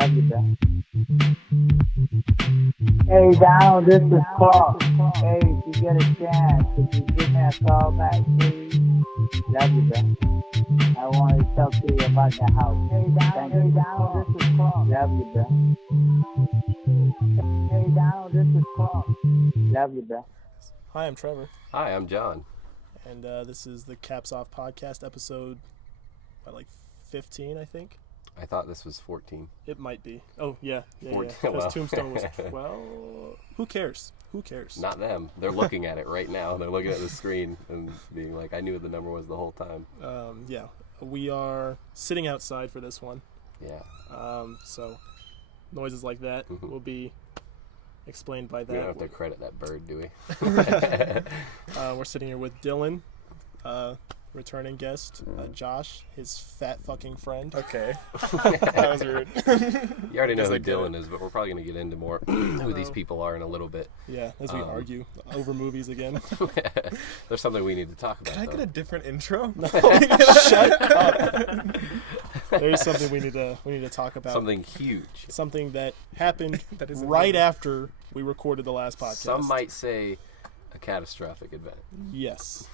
Love you, bro. Hey, Donald, this is Clark. Hey, if you get a chance, could you give me a call back, please? Love you, bro. I want to talk to you about the house. Hey, Donald, this is Clark. Love you, bro. Hey, Donald, this is Clark. Love you, bro. Hi, I'm Trevor. Hi, I'm John. And this is the Caps Off podcast, episode, 15, I think? I thought this was 14. It might be. Oh, yeah. 14, Because well. Tombstone was 12. Who cares? Not them. They're looking at it right now. They're looking at the screen and being like, I knew what the number was the whole time. Yeah. We are sitting outside for this one. Yeah. So noises like that will be explained by that. We don't have to credit that bird, do we? We're sitting here with Dillon, returning guest, Josh, his fat fucking friend. Okay. That was rude. You already know who Dillon is, but we're probably going to get into more who these people are in a little bit. Yeah, as we argue over movies again. There's something we need to talk about. Can I get a different intro? Shut up. There's something we need to talk about. Something huge. Something that happened That is right amazing. after we recorded the last podcast. Some might say a catastrophic event. Yes.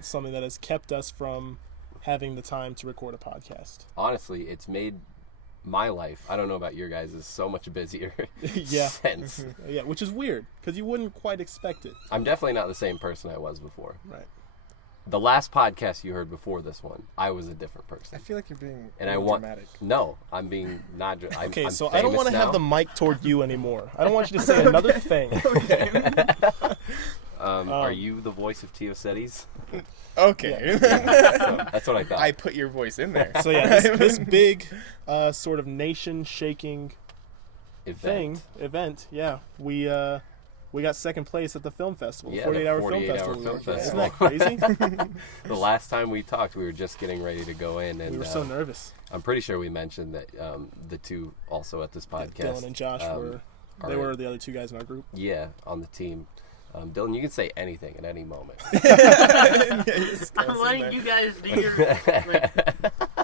Something that has kept us from having the time to record a podcast. Honestly, it's made my life, I don't know about your guys', is so much busier. Yeah. Since. Yeah, which is weird because you wouldn't quite expect it. I'm definitely not the same person I was before. Right. The last podcast you heard before this one, I was a different person. I feel like you're being And dramatic. No, I'm being not. Okay, I'm so I don't want to famous have the now. mic toward you anymore. I don't want you to say another thing. Are you the voice of Teocetes? Okay. That's what I thought. I put your voice in there. So yeah, this big sort of nation-shaking event. Yeah, we got second place at the film festival, Yeah, 48-hour the film 48-hour festival. film Isn't festival. that crazy? The last time we talked, we were just getting ready to go in, and We were so nervous. I'm pretty sure we mentioned that the two also at this podcast, Dillon and Josh were the other two guys in our group. Yeah, on the team. Dillon, you can say anything at any moment. I'm letting you guys do your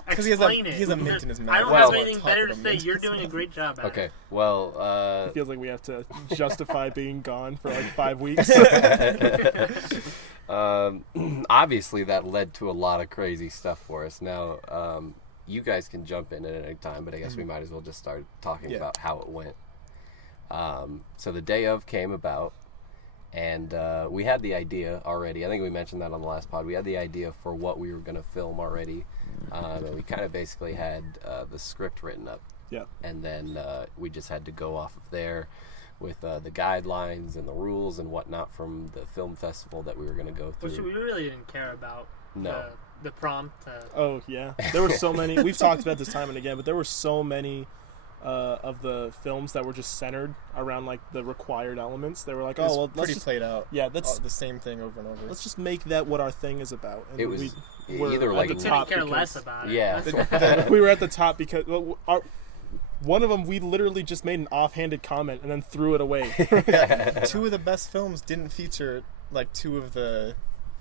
Because explain he it. has a mint in his mouth. I don't Well- have anything better to say. You're doing a great job at Okay, it. well, It feels like we have to justify being gone for 5 weeks. obviously that led to a lot of crazy stuff for us. Now, you guys can jump in at any time, but I guess we might as well just start talking about how it went. So the day of came about, and we had the idea already. I think we mentioned that on the last pod. We had the idea for what we were going to film already. And we kind of basically had the script written up. Yeah. And then we just had to go off of there with the guidelines and the rules and whatnot from the film festival that we were going to go through. Which we really didn't care about. No. The prompt. Oh, yeah. There were so many. We've talked about this time and again, but there were so many of the films that were just centered around, the required elements. They were like, It's let's pretty just... played out. Yeah, that's... the same thing over and over. Let's just make that what our thing is about. And It was were either at like... the We top couldn't care because- less about Yeah. it. we were at the top because one of them we literally just made an offhanded comment and then threw it away. Two of the best films didn't feature two of the...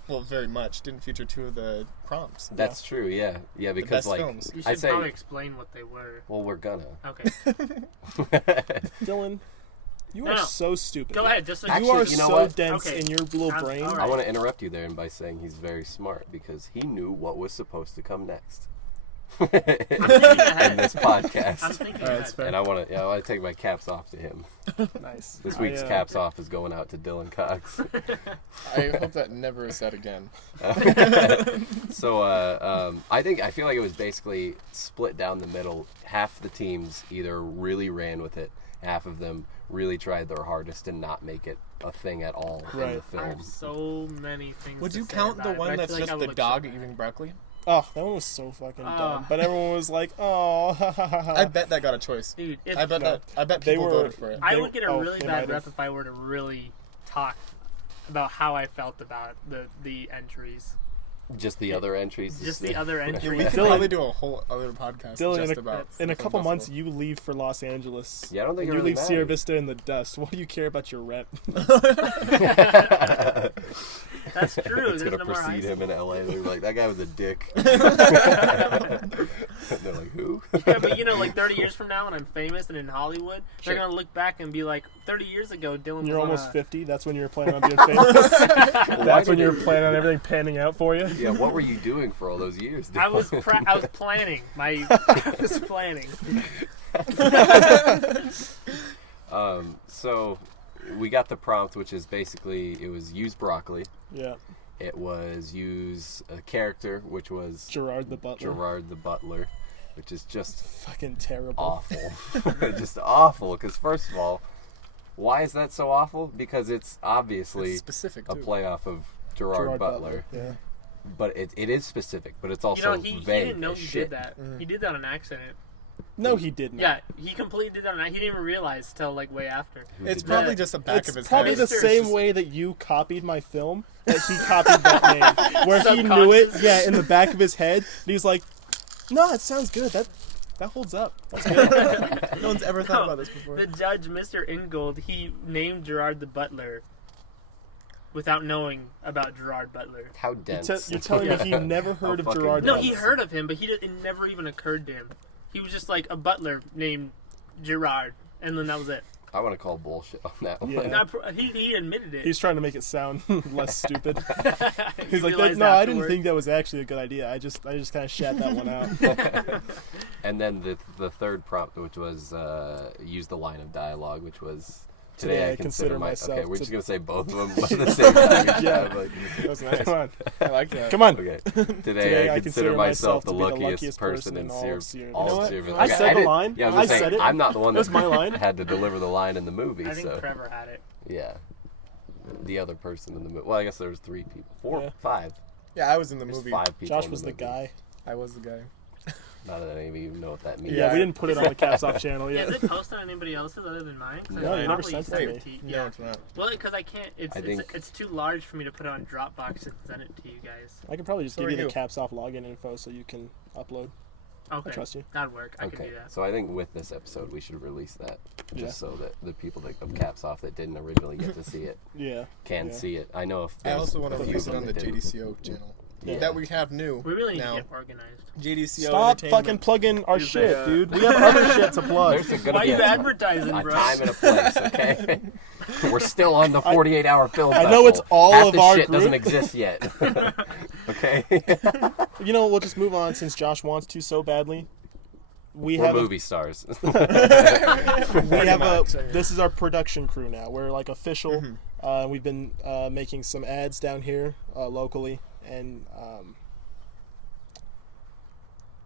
Well, very much didn't feature two of the prompts. That's true, yeah. Yeah, because, best films. You I should say... probably explain what they were. Well, we're gonna. Okay. Dylan, you are No. so stupid. Go ahead. Just Actually, You are you know so what? dense Okay. in your little I'm- brain. all I right. want to interrupt you there by saying he's very smart because he knew what was supposed to come next in this podcast. I'm thinking All right, that's that. fair. And I want to take my caps off to him. Nice. This week's I, caps off is going out to Dylan Cox. I hope that never is said again. So I feel like it was basically split down the middle. Half the teams either really ran with it, half of them really tried their hardest to not make it a thing at all in the Right. I film. have so many things. Would to you say count about the it, but one I that's feel like just I the would dog look so eating broccoli? Oh, that one was so fucking dumb. But everyone was like, "Oh." I bet that got a choice. Dude, I bet No. I bet They people were- voted for it. I They- would get a oh, really they bad might rep have. if I were to really talk about how I felt about the entries. Just the other entries. Just the other Yeah, we entries. could Dylan- probably do a whole other podcast Dylan, just in about in a the couple film months, festival. you leave for Los Angeles. Yeah, I don't think and it you really leave Sierra matters. Vista in the dust. What do you care about your rep? That's true. It's There's gonna no more precede high him in LA. They're like, that guy was a dick. They're like, who? Yeah, but you know, like 30 years from now when I'm famous and in Hollywood, they're going to look back and be like, 30 years ago, Dillon You're was almost on 50. That's when you're planning on being famous. That's when you're planning on everything panning out for you. Yeah, what were you doing for all those years? I was planning. I was planning. So we got the prompt, which is basically, it was use broccoli. Yeah. It was use a character, which was Gerard the Butler. which is just Fucking terrible. awful. Just awful, because first of all, why is that so awful? Because it's obviously It's specific, a too. play off of Gerard Butler. Yeah. But it is specific, but it's You also know, he vague didn't know as he shit. did that. He did that on accident. No, he didn't. Yeah, he completely did that on accident. He didn't even realize till like way after. It's did probably that? just the back It's of his probably head. the It's same just- way that you copied my film, that he copied that name. Where he knew it, yeah, in the back of his head. And he's like, no, it sounds good. That holds up. That's good. No one's ever thought No, about this before. The judge, Mr. Ingold, he named Gerard the Butler without knowing about Gerard Butler. How dense. You're telling me he never heard of fucking Gerard No, Butler? he heard of him, but it never even occurred to him. He was just like a butler named Gerard, and then that was it. I want to call bullshit on that one. Yeah. He admitted it. He's trying to make it sound less stupid. He He's like, realized no, I didn't afterwards. think that was actually a good idea. I just kind of shat that one out. And then the third prompt, which was use the line of dialogue, which was Today I consider myself Okay, we're to- just gonna say both of them at the same time. Yeah. Like, That was nice. Come on. I like that. Come on. okay. Today I consider myself the luckiest person in all of Syria. You know what? Syria. I Okay, said the didn't- line. Yeah, I was I gonna say, said it. I'm not the one That's that my line. had to deliver the line in the movie. I think so Trevor had it. yeah, the other person in the movie. Well, I guess there was 3 people, 4, Yeah. 5. Yeah, I was in the There's movie. 5 people. Josh in was the movie. guy. I was the guy. Not that any of you know what that means. Yeah, we didn't put it on the Caps Off channel Yeah, yet. is it posted on anybody else's other than mine? 'Cause No, I you never probably sent it to to you. No, Yeah. it's not. Well, because I can't. I think- It's too large for me to put it on Dropbox and send it to you guys. I could probably just So give are you the you. Caps Off login info so you can upload. Okay, trust you. that'd work. I could Okay, do that. so I think with this episode we should release that, just Yeah. so that the people that of Caps Off that didn't originally get to see it Yeah. can Yeah. see it. I know if I there's also want a to few release of it on them the that didn't. JDCO channel. Yeah. That we have new. We really need now. to get organized. JDCO Stop Entertainment. fucking plugging our Is shit, there- dude. We have other shit to plug. There's a good Why are you yeah, advertising, a bro? time and a place, okay? We're still on the 48-hour film I know it's festival. all Half of the our shit doesn't group. exist yet. Okay? You know, we'll just move on since Josh wants to so badly. We We're have movie stars. we have much, yeah. this is our production crew now. We're like official. Mm-hmm. We've been making some ads down here locally, and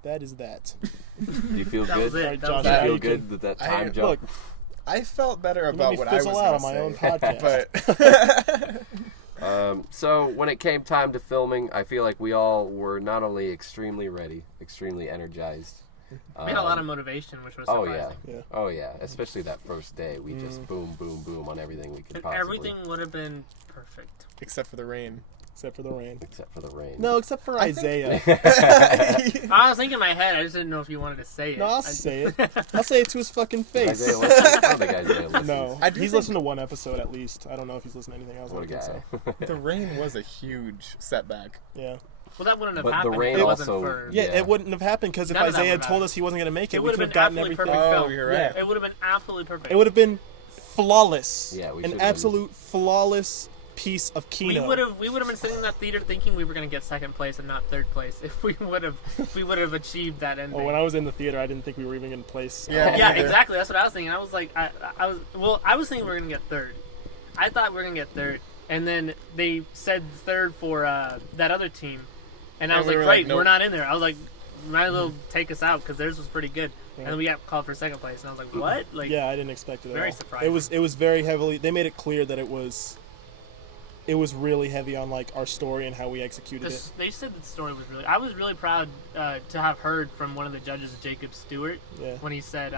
that is that. Do you feel That good? was it. Sorry, That was Josh, Do you yeah, feel you good that I- time jump? Look, I felt better let about me what I was fizzle going out to on my say. own podcast. But So when it came time to filming, I feel like we all were not only extremely ready, extremely energized. We had a lot of motivation, which was Oh surprising. yeah. Yeah. Oh yeah, especially that first day. We just boom, boom, boom on everything we could And possibly. everything would have been perfect. except for the rain. except for the rain. Except for the rain. No, except for I think- Isaiah. I was thinking in my head. I just didn't know if you wanted to say it. No, I'll say it. I'll say it to his fucking face. Isaiah listens. I don't think Isaiah listens. No, I do he's think- listened to one episode at least. I don't know if he's listened to anything else. What I a don't think guy. so. The rain was a huge setback. Yeah. Well, that wouldn't have But the happened rain if it wasn't also- for. Yeah, Yeah. it wouldn't have happened because if None of that Isaiah had would've told happened. us he wasn't going to make it, It we would've could have been gotten absolutely everything. perfect Oh, film. you're right. Yeah. It would have been absolutely perfect. It would have been flawless. Yeah, we an should've absolute flawless piece of kino. We would have been sitting in that theater thinking we were going to get second place and not third place if we would have achieved that ending. Well, when I was in the theater, I didn't think we were even in place. Yeah. Yeah, either. exactly. That's what I was thinking. I was like, I was thinking we were gonna get third. I thought we were gonna get third, and then they said third for that other team, and I And was we like, were great, like, nope. we're not in there. I was like, might as well take us out because theirs was pretty good, Yeah. and then we got called for second place, and I was like, what? Like, Yeah, I didn't expect it at Very all. surprising. It was very heavily. They made it clear that it was really heavy on like our story and how we executed it. they said the story was really. I was really proud to have heard from one of the judges, Jacob Stewart, Yeah. when he said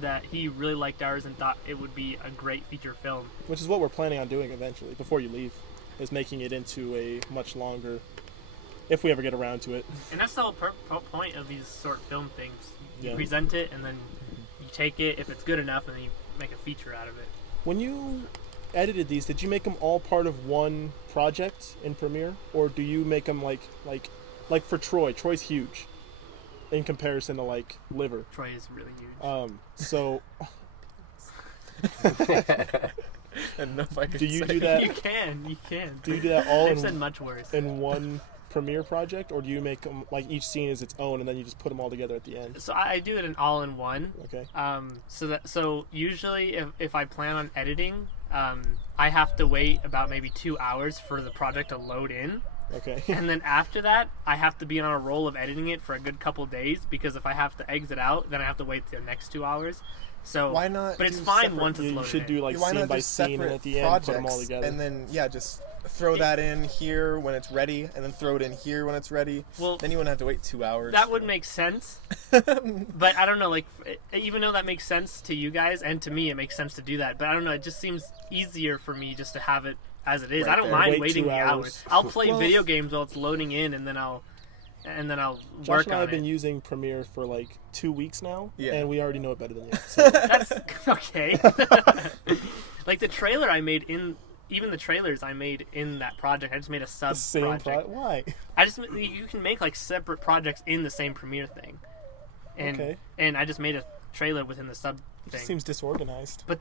that he really liked ours and thought it would be a great feature film. Which is what we're planning on doing eventually, before you leave, is making it into a much longer, if we ever get around to it. And that's the whole point of these short film things. You Yeah. present it, and then you take it if it's good enough, and then you make a feature out of it. When you edited these, did you make them all part of one project in Premiere, or do you make them like for Troy? Troy's huge in comparison to like Liver. Troy is really huge. So And if I could do you say- do that? You can. Do you do that all I've said much worse. in one Premiere project, or do you make them like each scene is its own and then you just put them all together at the end? So I do it in all in one. Okay. So usually if I plan on editing, I have to wait about maybe 2 hours for the project to load in. Okay. And then after that, I have to be on a roll of editing it for a good couple days, because if I have to exit out, then I have to wait the next 2 hours. So Why not But it's do fine separate- once it's You loaded. should do like Why scene not by just scene, and separate at the end projects, put them all together. and then just throw that in here when it's ready, and then throw it in here when it's ready. Well, Then you wouldn't have to wait 2 hours. that would make sense. But I don't know, like, even though that makes sense to you guys and to me, it makes sense to do that. But I don't know, it just seems easier for me just to have it as it is. Right I don't there. mind Wait waiting 2 the hours. hours. I'll play Well- video games while it's loading in, and then I'll Josh work and I on have been it. using Premiere for like 2 weeks now, Yeah. and we already know it better than you. So That's okay. Like the trailer I made even the trailers I made in that project, I just made a sub the same project. Why? You can make like separate projects in the same Premiere thing, and Okay. and I just made a trailer within the sub It thing. just seems disorganized. But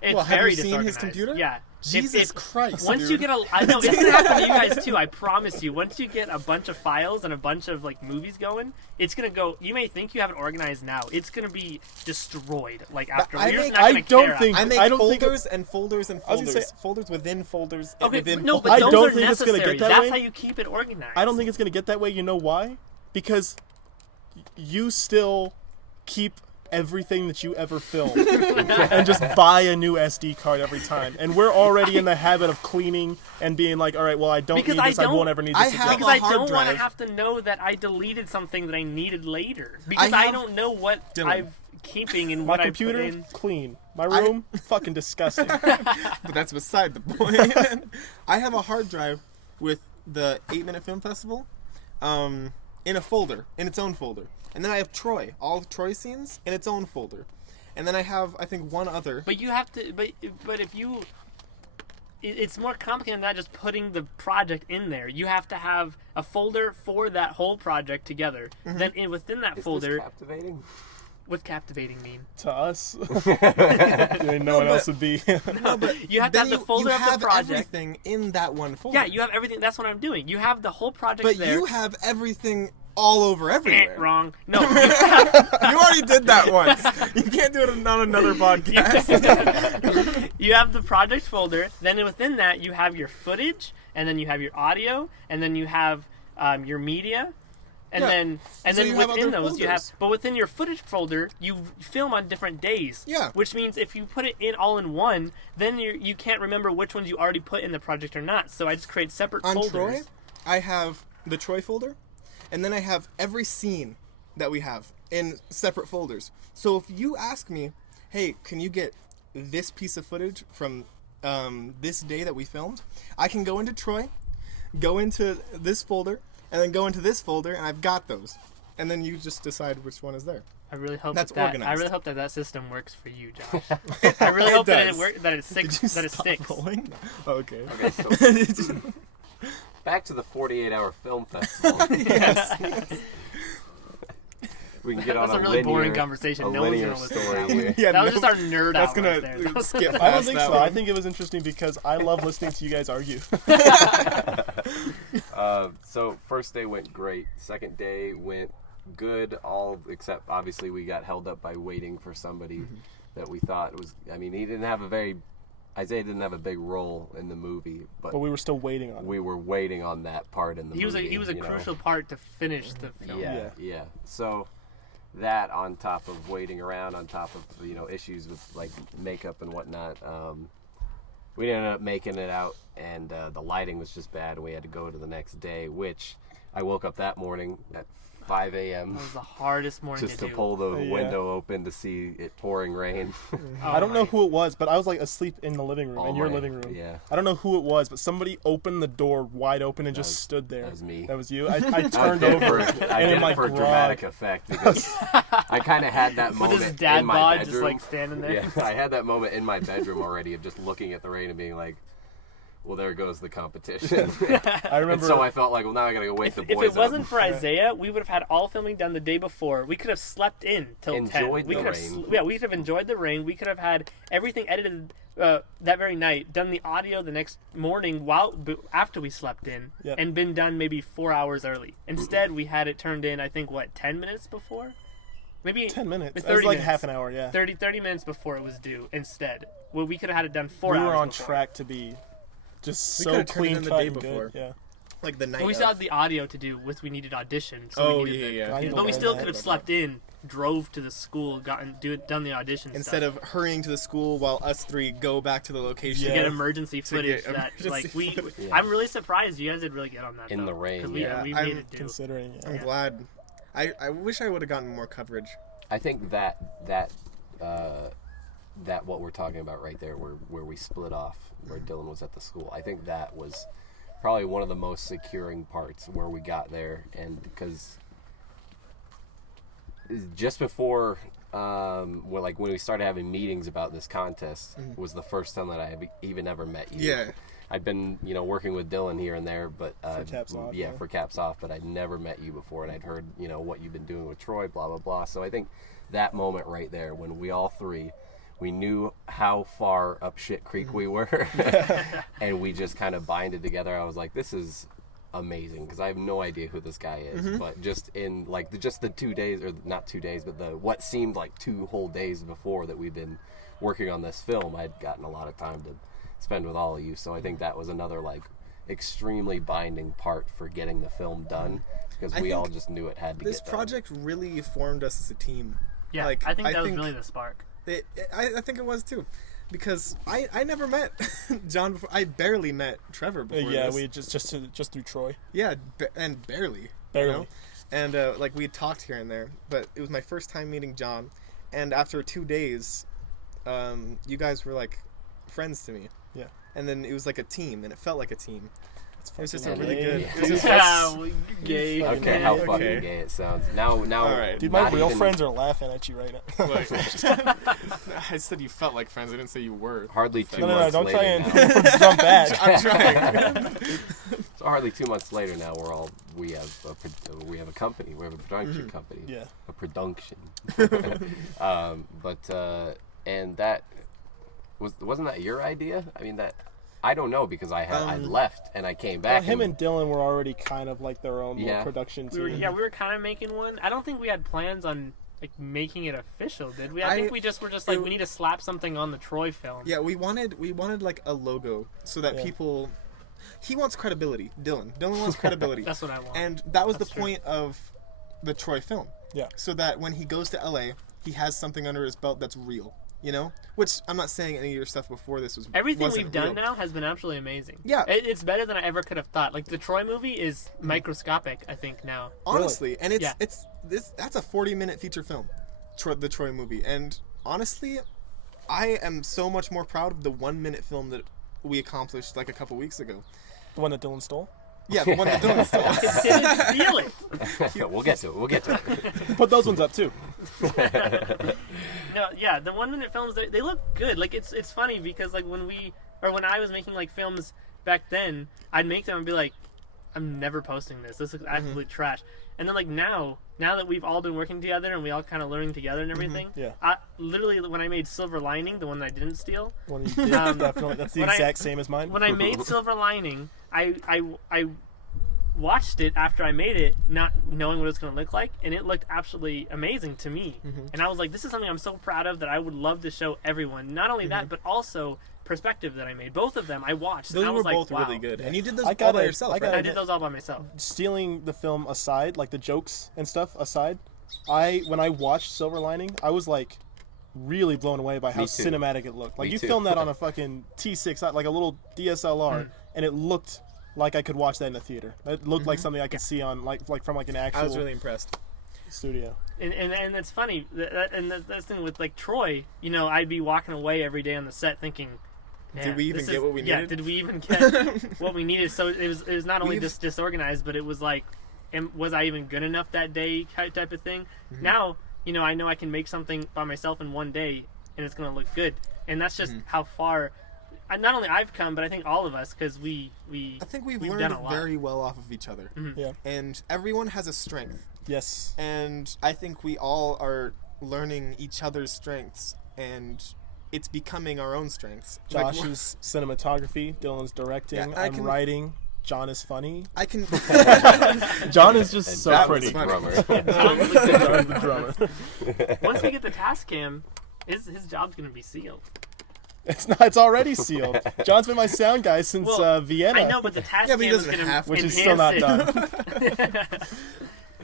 it's Well, have very you seen his disorganized. computer? Yeah. Jesus Christ, Once dude. you get I know it's gonna happen to you guys too. I promise you. Once you get a bunch of files and a bunch of like movies going, it's gonna go. You may think you have it organized now. It's gonna be destroyed. Like after I you're make- not gonna I don't care think- I make I don't think folders and folders and I was gonna folders. say- Folders within folders. Okay, within no, folders. but I those don't are think it's gonna necessary. get that That's way. how you keep it organized. I don't think it's gonna get that way. You know why? Because you still keep everything that you ever filmed and just buy a new SD card every time. And we're already in the habit of cleaning and being like, all right, well, I don't Because need I this. I don't- won't ever need I this have again. because I hard don't want to drive. have to know that I deleted something that I needed later. Because I I have- don't know what Dylan. I'm keeping and My what computer, I put in. clean. My room, fucking disgusting. But that's beside the point. I have a hard drive with the 8-Minute Film Festival in a folder, in its own folder. And then I have Troy, all of Troy's scenes in its own folder. And then I have, I think, one other. But you have to. But if you, it's more complicated than that. Just putting the project in there. You have to have a folder for that whole project together. Mm-hmm. Then within that Is folder, this captivating? what captivating mean? To us. No one else would be. No, but You have to then have the folder you of the have project. everything in that one folder. Yeah, you have everything. That's what I'm doing. You have the whole project But there. you have everything all over everywhere. Wrong. No. You already did that once. You can't do it on another podcast. You have the project folder. Then within that, you have your footage, and then you have your audio, and then you have your media, and Yeah. then So you have within other those you have. folders. But within your footage folder, you film on different days. Yeah. Which means if you put it in all in one, then you can't remember which ones you already put in the project or not. So I just create separate On folders. Troy, I have the Troy folder, and then I have every scene that we have in separate folders. So if you ask me, hey, can you get this piece of footage from this day that we filmed, I can go into Troy, go into this folder, and then go into this folder, and I've got those. And then you just decide which one is there. I really hope That's that I organized. really hope that system works for you, Josh. I really hope that it does. works. That it sticks. That it Stop sticks. rolling? Okay. Okay, so back to the 48-hour film festival. Yes. We can get on That's a a really boring linear- conversation. A No one's linear gonna listen to story that one. here. Yeah, That was no, just our nerd that's out gonna right there. That was- skip I don't past think that so. one. I think it was interesting because I love listening to you guys argue. So first day went great. Second day went good, all except obviously we got held up by waiting for somebody that we thought was. I mean, Isaiah didn't have a big role in the movie, but But we were still waiting on it. we were waiting on that part in the He was movie. he was a you know? crucial part to finish the film. Yeah. So that on top of waiting around, on top of issues with like makeup and whatnot, we ended up making it out, and the lighting was just bad, and we had to go to the next day. Which I woke up that morning at 5 a.m. That was the hardest morning just to to do. pull the Yeah. window open to see it pouring rain. Oh I don't know my- who it was, but I was like asleep in the living room, All in your my- living room. yeah. I don't know who it was, but somebody opened the door wide open and That just was- stood there. that was me. That was you. I I turned did it over for, I and did in my it for grog. dramatic effect because I kind of had that With moment his dad in my bod bedroom. just like standing there. Yeah, I had that moment in my bedroom already of just looking at the rain and being like, well, there goes the competition. I And remember. so I felt like, well, now I gotta go wake the If boys it wasn't up. for Isaiah, we would have had all filming done the day before. We could have slept in till 10. Enjoyed We the could rain. have, we could have enjoyed the rain. We could have had everything edited that very night, done the audio the next morning after we slept in, Yep. and been done maybe 4 hours early. Instead, we had it turned in, I think, 10 minutes before? Maybe 10 minutes. It 30 was like minutes. half an hour, yeah. 30 minutes before it was due instead. Well, we could have had it done 4 We hours were on before. track to be just We so could've turned it clean in the cut day and before. good. Yeah. Like the night. But we still of. had the audio to do with we needed audition. So Oh we needed yeah, yeah. I But we know still that. could have slept in, drove to the school, done the audition Instead stuff. of hurrying to the school while us three go back to the location. To Yeah. get emergency footage get that emergency like we footage. Yeah. I'm really surprised you guys did really good on that In though, the rain, 'cause we, yeah. we I'm made it do. Considering, yeah. I'm glad. I wish I would have gotten more coverage. I think that what we're talking about right there, where we split off, where Dillon was at the school, I think that was probably one of the most securing parts where we got there, and because just before, when we started having meetings about this contest, was the first time that I had even ever met you. Yeah. I'd been, working with Dillon here and there, but Caps Off, yeah, yeah. for Caps Off, but I'd never met you before, and I'd heard, what you've been doing with Troy, blah blah blah. So I think that moment right there, when we all three, we knew how far up shit creek we were, and we just kind of binded together. I was like, this is amazing, because I have no idea who this guy is, but just in just the 2 days, or not 2 days, but what seemed like 2 whole days before that we've been working on this film, I'd gotten a lot of time to spend with all of you. So I think that was another extremely binding part for getting the film done, because I we all think just knew it had to This get done. project really formed us as a team. Yeah, I think that was really the spark. I think it was too, because I never met John before. I barely met Trevor before. Yeah, this. we just through Troy. Yeah, and barely. Barely. And we talked here and there, but it was my first time meeting John, and after 2 days, you guys were like friends to me. Yeah. And then it was like a team, and it felt like a team. It was just a fucking really gay. good. Yeah. It was just Yeah, well, gay. fucking Okay, how Okay. fucking gay it sounds. Now, All right. Dude, my not real even- friends are laughing at you right now. I said you felt like friends. I didn't say you were. Hardly 2 no, months don't later try and now. jump back. I'm trying. So hardly 2 months later now, we have a company. We have a production company. Yeah. A production. And that wasn't that your idea? I mean, that I don't know, because I left and I came Well, back. him and Dillon were already kind of like their own Yeah. little production We team. were kind of making one. I don't think we had plans on making it official, did we? I think we just were just we need to slap something on the Troy film. Yeah, we wanted like a logo so that Yeah. people. He wants credibility. Dylan wants credibility. That's what I want. And that was That's the true. point of the Troy film. Yeah. So that when he goes to LA, he has something under his belt that's real. Which I'm not saying any of your stuff before this was Everything wasn't we've done real. now has been absolutely amazing. Yeah. It's better than I ever could have thought. Like the Troy movie is microscopic, I think now. Honestly, and Yeah. that's a 40-minute feature film, the Troy movie, and honestly, I am so much more proud of the 1-minute film that we accomplished like a couple weeks ago. The one that Dillon stole. Yeah, the one that Dylan stole. I didn't steal it. We'll get to it. Put those ones up too. No, yeah, the 1-minute films they look good. Like it's funny because when I was making films back then, I'd make them and be like, I'm never posting this. This looks absolute trash. And then now that we've all been working together and we all kind of learning together and everything, Yeah. I literally when I made Silver Lining, the one that I didn't steal, One you did, definitely. That's the when I- exact same as mine. when I made Silver Lining, I watched it after I made it, not knowing what it was going to look like, and it looked absolutely amazing to me. And I was like, this is something I'm so proud of that I would love to show everyone. Not only that, but also Perspective that I made. Both of them I watched. Those and I were was like, both wow. really good, and you did those I all gotta- by yourself, I right? gotta- I did those all by myself. Stealing the film aside, like the jokes and stuff aside, when I watched Silver Lining, I was like really blown away by how Me too. cinematic it looked. Like Me you too. filmed that on a fucking T6, like a little DSLR, and it looked like I could watch that in a theater. It looked like something I could see on like from like an actual I was really impressed. studio. And it's funny, that's the thing with like Troy. You know, I'd be walking away every day on the set thinking, Did we even get what we needed? Yeah, did we even get what we needed? So it was not only just disorganized, but it was like, was I even good enough that day type of thing. Now, you know I can make something by myself in one day, and it's going to look good. And that's just how far, not only I've come, but I think all of us, because I think we've done learned a lot. very well off of each other. Yeah. And everyone has a strength. Yes. And I think we all are learning each other's strengths, and it's becoming our own strengths. Josh is cinematography, Dylan's directing, Yeah, I'm writing, John is funny. I can. John is just And so that pretty. was the drummer. John's the drummer. Once we get the task cam, his job's going to be sealed. It's not. It's already sealed. John's been my sound guy since Vienna. I know, but the task Yeah, but he cam is doesn't going to have to. which is still not enhance done.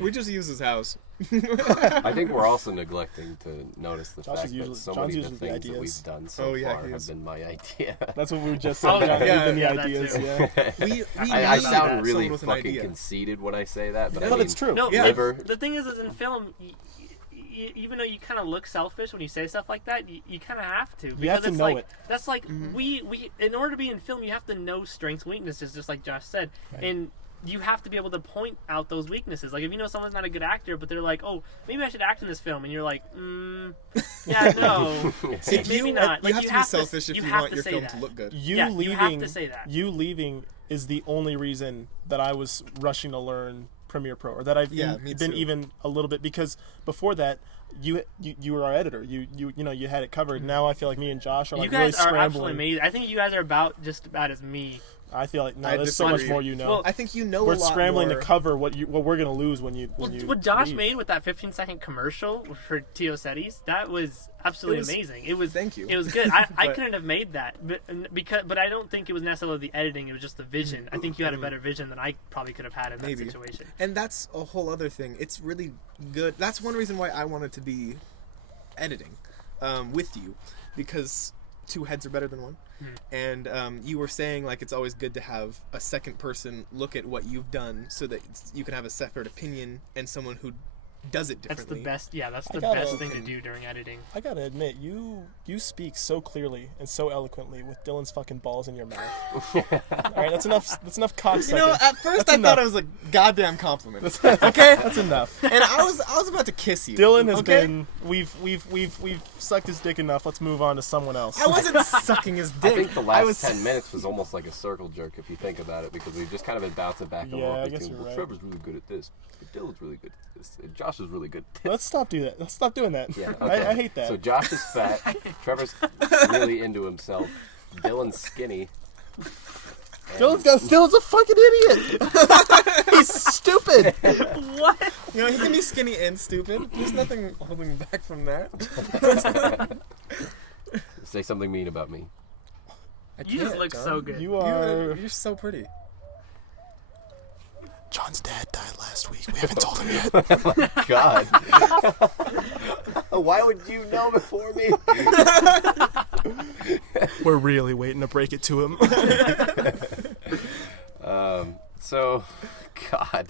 We just use his house. I think we're also neglecting to notice the Josh fact is usually- that so John's many of the usually the things that ideas. we've done so Oh, yeah, far he have is. been my idea. That's what we were just saying. Oh, John, yeah, even the yeah, that ideas. too. Yeah. We I need sound really someone with an fucking idea. conceited when I say that, but I But mean, it's true. No, Yeah. liver. the thing is in film, even though you kind of look selfish when you say stuff like that, you kind of have to. Because have to it's know like, it. That's like, we in order to be in film, you have to know strengths, weaknesses, just like Josh said. Right. And you have to be able to point out those weaknesses. Like, if you know someone's not a good actor, but they're like, oh, maybe I should act in this film, and you're like, yeah, no. If maybe you, not. you Like, have to be selfish if you you have want to your say film that. to look good. You Yeah, leaving. you have to say that. You leaving is the only reason that I was rushing to learn Premiere Pro, or that I've Yeah, me been too. even a little bit, because before that, you were our editor. You had it covered. Now I feel like me and Josh are You like really guys are absolutely scrambling. amazing. I think you guys are about just about as me. I feel like no, I there's so much disagree. more you know. Well, I think you know We're a lot scrambling more. to cover what we're gonna lose when you. What Josh leave. made with that 15-second commercial for Tio Setti's, that was absolutely It was- amazing. It was. thank you. It was good. I But- couldn't have made that, but I don't think it was necessarily the editing. It was just the vision. I think you had a better vision than I probably could have had in that Maybe. situation. And that's a whole other thing. It's really good. That's one reason why I wanted to be editing with you, because two heads are better than one. And you were saying like it's always good to have a second person look at what you've done so that you can have a separate opinion and someone who does it That's differently. the best. Yeah, that's I the gotta- best thing to do during editing. I gotta admit, you speak so clearly and so eloquently with Dylan's fucking balls in your mouth. All right, that's enough. That's enough cocksucking. You know, at first That's I enough. thought it was a goddamn compliment. Okay, that's enough. And I was about to kiss you. Dylan has okay? been. We've sucked his dick enough. Let's move on to someone else. I wasn't sucking his I dick. think the I last was 10 minutes was almost like a circle jerk if you think about it, because we've just kind of been bouncing back and Yeah, I forth guess between, you're well, right. Trevor's really good at this, but Dylan's really good at this, and Josh is really good at this. Let's stop doing that. Let's stop doing that. Yeah, okay. I hate that. So Josh is fat, Trevor's really into himself, Dylan's skinny. Dylan's a fucking idiot. He's stupid. What? You know, he can be skinny and stupid. There's nothing holding me back from that. Say something mean about me. I You just can't, look John. so good. You are. You're so pretty. John's dad died last week. We haven't told him yet. God. Why would you know before me? We're really waiting to break it to him. So, God.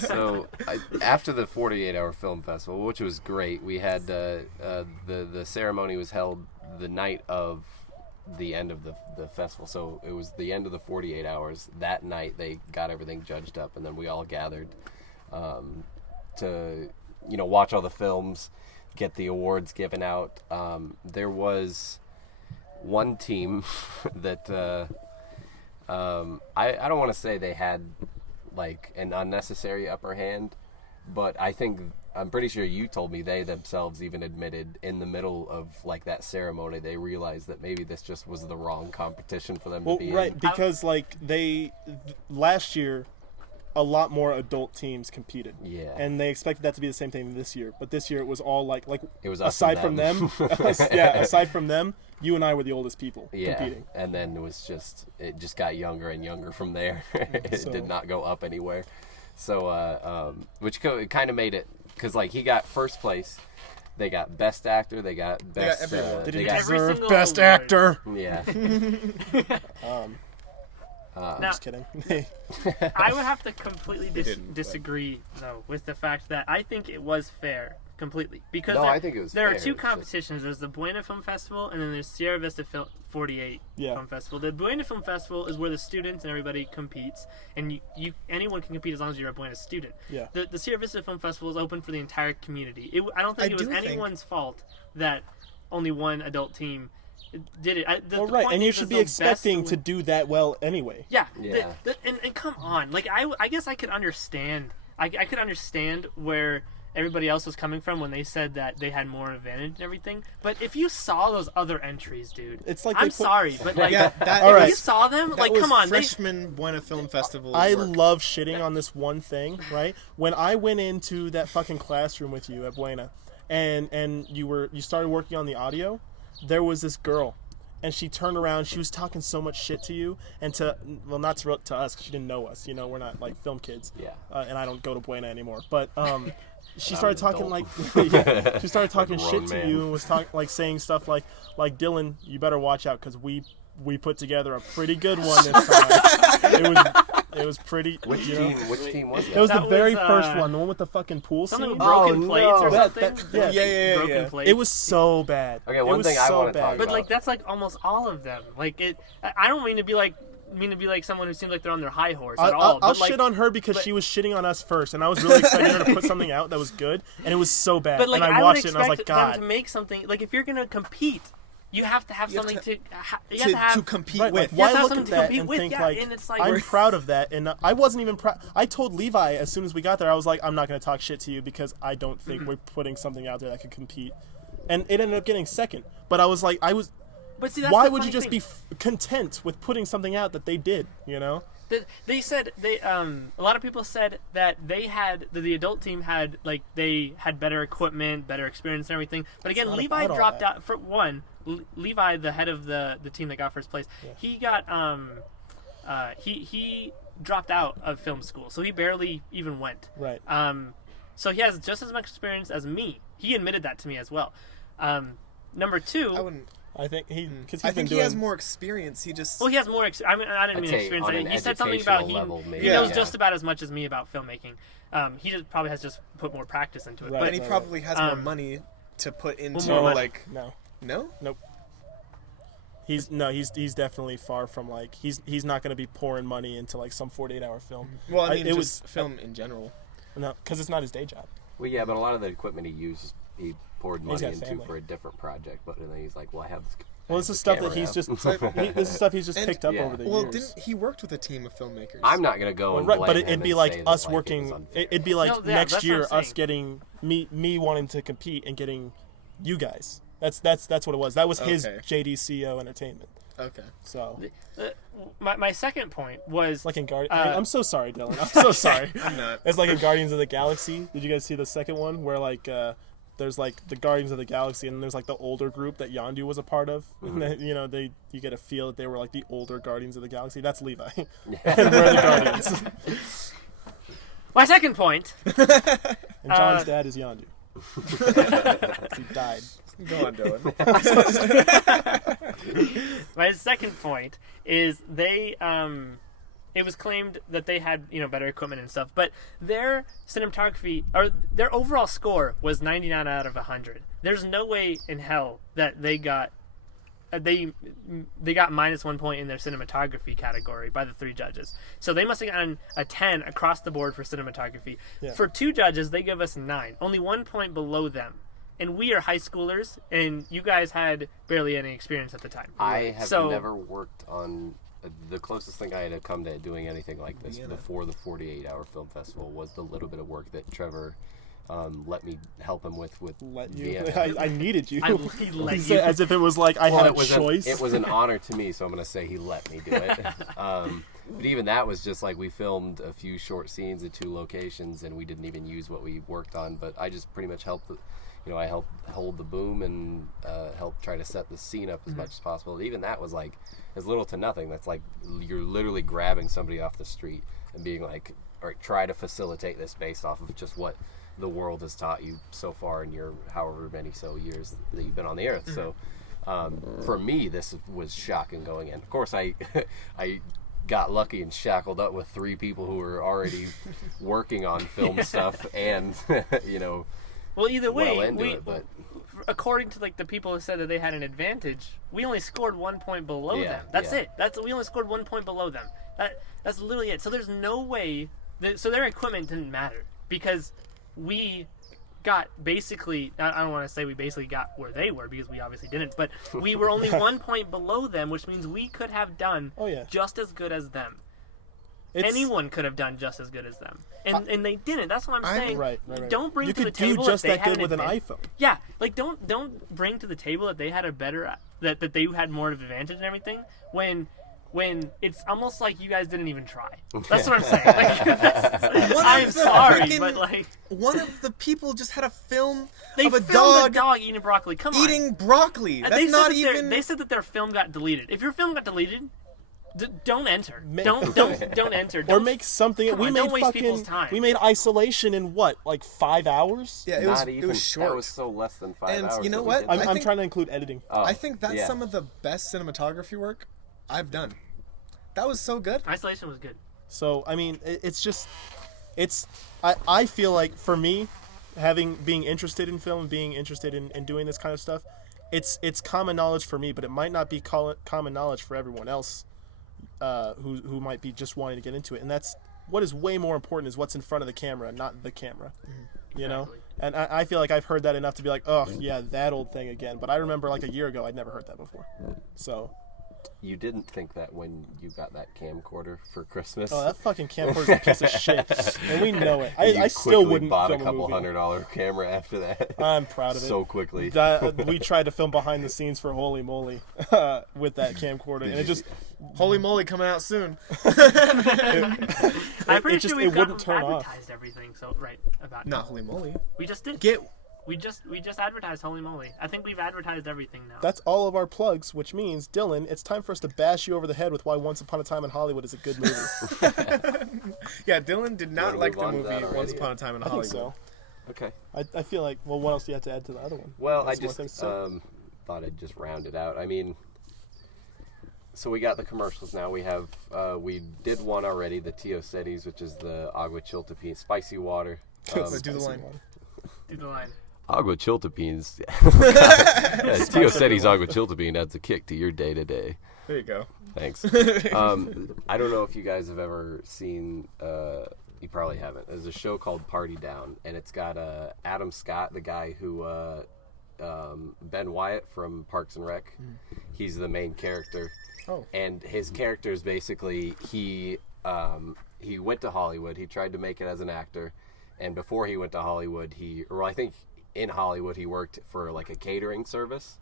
So, after the 48-hour film festival, which was great, we had the ceremony was held the night of the end of the festival. So it was the end of the 48 hours. That night they got everything judged up, and then we all gathered to watch all the films, get the awards given out. There was one team that I don't want to say they had like an unnecessary upper hand, but I'm pretty sure you told me they themselves even admitted in the middle of like that ceremony they realized that maybe this just was the wrong competition for them Well, to be right, in. because like last year, a lot more adult teams competed. Yeah. And they expected that to be the same thing this year, but this year it was all like It was us aside and from them. Aside from them, you and I were the oldest people competing. And then it just got younger and younger from there. It So- did not go up anywhere. So, which kind of made it, because like he got first place, they got best actor, they got best. every award. Did they he got, Every deserve single best award. actor? yeah. I'm Now- just kidding. I would have to completely didn't, but- disagree though with the fact that I think it was fair completely because No, there, I think it was there fair, are two it's just- competitions. There's the Buena Film Festival and then there's Sierra Vista 48 Yeah. Film Festival. The Buena Film Festival is where the students and everybody competes, and you anyone can compete as long as you're a Buena student. Yeah. The Sierra Vista Film Festival is open for the entire community. I don't think I it was do think- anyone's fault that only one adult team did it. Well, right, and you should be expecting to do. do that well anyway. Yeah, Yeah. And come on, like I guess I could understand. I could understand where everybody else was coming from when they said that they had more advantage and everything. But if you saw those other entries, dude, It's like I'm they put- sorry, but like Yeah, that, All if right. you saw them, that like was come on, freshman Buena Film Festival. I work. love shitting on this one thing, right? When I went into that fucking classroom with you at Buena, and you started working on the audio, there was this girl, and she turned around. She was talking so much shit to you, and not to us, because she didn't know us. You know, we're not like film kids. Yeah. And I don't go to Buena anymore. But she started an talking adult. like, she started talking Like a shit grown to man. you, and was saying stuff like Dillon, you better watch out, because we put together a pretty good one this time. It was pretty. Which you know? team? Which team was It that? was That the very was, first one, the one with the fucking pool something scene. with broken Oh, plates no. or That- something. that- yeah. Broken yeah. plates. It was so bad. Okay, It one was thing I so wanna talk bad. about- But like that's like almost all of them. Like it. I don't mean to be like someone who seems like they're on their high horse at all. I'll but like, shit on her because but- she was shitting on us first, and I was really expecting her to put something out that was good, and it was so bad. But like and I I would watched it, and I was expect like, them to God. make something. Like if you're gonna compete, you have to have You have something to- to. You have to have. to compete Right, with. like, why have look something at to that compete and with, think yeah, like, and it's like- I'm proud of that, and I wasn't even proud. I told Levi as soon as we got there, I was like, I'm not going to talk shit to you because I don't think we're putting something out there that could compete, and it ended up getting second. But I was like, But see, that's why the would you funny just thing. be content with putting something out that they did? You know? They said a lot of people said that the adult team had better equipment, better experience and everything. But again, not Levi about all dropped that. out for one. Levi, the head of the team that got first place, he got he dropped out of film school, so he barely even went. Right. So he has just as much experience as me. He admitted that to me as well. Number two, I wouldn't. I think because I think he has more experience. He just. well, he has more. I mean, I didn't I'd mean say experience. on an He said something about educational level, maybe, he knows yeah. just about as much as me about filmmaking. He probably has just put more practice into it. Right. But and he probably has more money to put into more money. like. no. No. Nope. He's definitely far from like he's not going to be pouring money into like some 48-hour film. Well, I mean, it just was film in general. no, because it's not his day job. Well, yeah, but a lot of the equipment he poured He's money got into family. for a different project. But then he's like, well, I have this. Well, this is stuff that he's just this is stuff he's just And- picked up yeah. over the Well, years. didn't he worked with a team of filmmakers? I'm not gonna go and Right, blame but him it'd be and like say that, us like, it was working. unfair. It'd be like No, yeah, next that's what year I'm us saying. getting me wanting to compete and getting you guys. That's what it was. That was his Okay. JDCO Entertainment. Okay. So my second point was it's like in Guardians. I'm so sorry, Dylan. I'm so sorry. I'm not. It's like in Guardians of the Galaxy. Did you guys see the second one where like there's like the Guardians of the Galaxy and there's like the older group that Yondu was a part of. And then, you know, you get a feel that they were like the older Guardians of the Galaxy. That's Levi. And we're the Guardians. my second point. And John's dad is Yondu. He died. Go on, Dylan. My second point is they it was claimed that they had better equipment and stuff, but their cinematography or their overall score was 99 out of 100. There's no way in hell that they got minus 1 point in their cinematography category by the 3 judges. So they must have gotten a 10 across the board for cinematography. Yeah. For 2 judges, they give us 9, only 1 point below them. And we are high schoolers, and you guys had barely any experience at the time. I have So- never worked on. The closest thing I had come to doing anything like this before the 48-hour film festival was the little bit of work that Trevor let me help him with Let you. Vienna. I needed you. He let He you. said as if it was like I had a choice. It was an honor to me, so I'm going to say he let me do it. But even that was just like we filmed a few short scenes at 2 locations, and we didn't even use what we worked on. But I just pretty much helped. I helped hold the boom and helped try to set the scene up as much as possible. Even that was like as little to nothing. That's like you're literally grabbing somebody off the street and being like, all right, try to facilitate this based off of just what the world has taught you so far in your however many years that you've been on the earth. So for me, this was shocking going in. Of course, I got lucky and shackled up with 3 people who were already working on film stuff and, Well, either way, well into it, but according to like the people who said that they had an advantage, we only scored 1 point below Yeah, them. That's yeah. it. We only scored 1 point below them. That's literally it. So there's no way. So their equipment didn't matter because we got basically. I don't want to say we basically got where they were because we obviously didn't. But we were only 1 point below them, which means we could have done just as good as them. Anyone could have done just as good as them, and they didn't. That's what I'm saying. Right. Don't bring you to the could table do just that they that had good with an advantage. iPhone. Yeah, like don't bring to the table that they had a better that they had more of an advantage and everything when it's almost like you guys didn't even try. That's what I'm saying. Like, I'm sorry, but like one of the people just had a film they of a filmed dog eating broccoli. Come on, eating broccoli. That's not even. They said that their film got deleted. If your film got deleted, don't enter. Don't enter. Or make something. Come on, don't waste people's time. We made Isolation in what, like 5 hours? Yeah, it was short. That was so less than 5 And hours. you know that we what? did I'm, that. I'm trying to include editing. Oh, I think that's yeah. some of the best cinematography work I've done. That was so good. Isolation was good. So I mean, I feel like for me, being interested in film, being interested in doing this kind of stuff, it's common knowledge for me, but it might not be common knowledge for everyone else, who might be just wanting to get into it. And that's what is way more important is what's in front of the camera, not the camera. You know? And I feel like I've heard that enough to be like, oh yeah, that old thing again. But I remember like a year ago, I'd never heard that before. So. You didn't think that when you got that camcorder for Christmas. Oh, that fucking camcorder's a piece of shit, and we know it. You I still quickly wouldn't bought film a couple movie. $100 camera after that. I'm proud of it. So quickly. We tried to film behind the scenes for Holy Moly with that camcorder, and it just Holy moly, coming out soon. I'm pretty it just- sure it we've wouldn't turn off. advertised everything. So about Not holy moly. we just did. Get We just advertised Holy Moly. I think we've advertised everything now. that's all of our plugs, which means Dylan, it's time for us to bash you over the head with why Once Upon a Time in Hollywood is a good movie. Yeah, Dylan did not wanna like move the on to movie that already? Once Upon a Time in I Hollywood. think so. Okay. I feel like, well, what else do you have to add to the other one? Well, I That's more just things to say. thought I'd just round it out. I mean, so we got the commercials now. We have we did one already, the Tio Cities, which is the agua chiltepin, spicy water. Let's do the line. Do the line. Agua chiltepins. Tio Cities agua chiltepin adds a kick to your day to day. There you go. Thanks. I don't know if you guys have ever seen. You probably haven't. There's a show called Party Down, and it's got Adam Scott, the guy who Ben Wyatt from Parks and Rec. He's the main character. Oh. And his character is basically he went to Hollywood. He tried to make it as an actor, and before he went to Hollywood, I think in Hollywood he worked for like a catering service.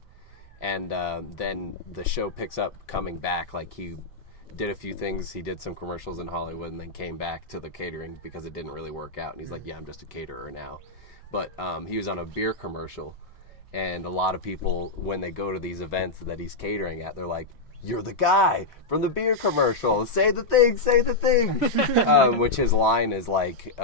And then the show picks up coming back, like he did a few things. He did some commercials in Hollywood and then came back to the catering because it didn't really work out. And he's like, yeah, I'm just a caterer now. But he was on a beer commercial. And a lot of people, when they go to these events that he's catering at, they're like, you're the guy from the beer commercial. Say the thing, say the thing. Which his line is like,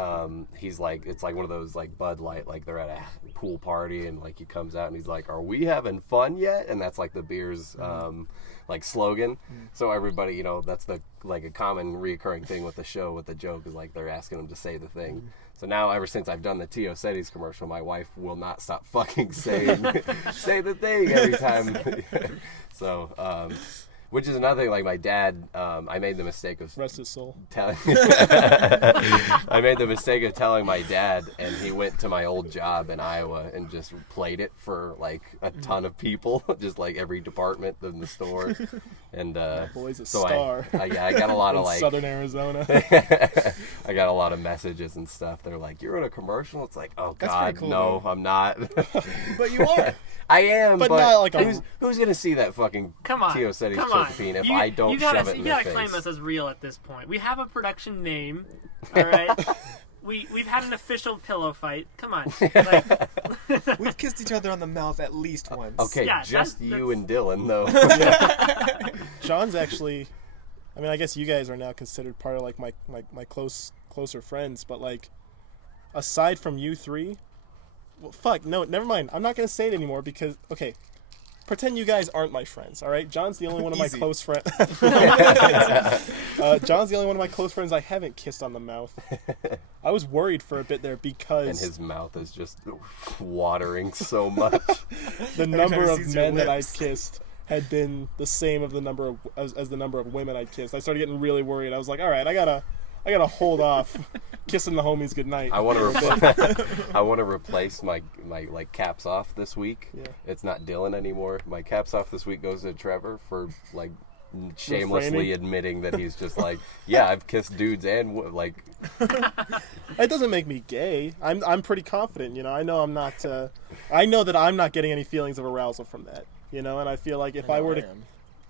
he's like, it's like one of those like Bud Light, like they're at a pool party and like he comes out and he's like, are we having fun yet? And that's like the beer's like slogan. So everybody, that's the like a common reoccurring thing with the show with the joke is like they're asking him to say the thing. So now ever since I've done the Tio Cities commercial, my wife will not stop fucking saying say the thing every time. So which is another thing, like my dad, I made the mistake of Rest his soul. I made the mistake of telling my dad, and he went to my old job in Iowa and just played it for like a ton of people, just like every department in the store. And Boy's a so star. I got a lot of In like Southern Arizona. I got a lot of messages and stuff. They're like, "You're in a commercial." It's like, "Oh That's God, pretty cool, no, though. I'm not." But you are. I am, But not like a- who's gonna see that fucking Come on. Tio Cities Come on. Chiltepin if You- I don't you gotta, shove it in you their gotta face? claim us as real at this point. We have a production name, all right? We've had an official pillow fight. Come on. Like, We've kissed each other on the mouth at least once. Okay, Yeah, just that's- you and Dylan though. John's actually, I mean, I guess you guys are now considered part of like my closer friends, but like, aside from you three, well, fuck, no, never mind. I'm not gonna say it anymore because, okay, pretend you guys aren't my friends, all right? John's the only one of my Easy. close friends. John's the only one of my close friends I haven't kissed on the mouth. I was worried for a bit there because And his mouth is just watering so much. the time number he of sees your men that I'd lips. kissed had been the same of the number of as the number of women I'd kissed. I started getting really worried. I was like, all right, I gotta hold off kissing the homies goodnight. I want to I want to replace my like caps off this week. Yeah. It's not Dillon anymore. My caps off this week goes to Trevor for like shamelessly Refraining. admitting that he's just like, yeah, I've kissed dudes and like. It doesn't make me gay. I'm pretty confident, you know. I know I'm not. I know that I'm not getting any feelings of arousal from that, you know. And I feel like if I were to,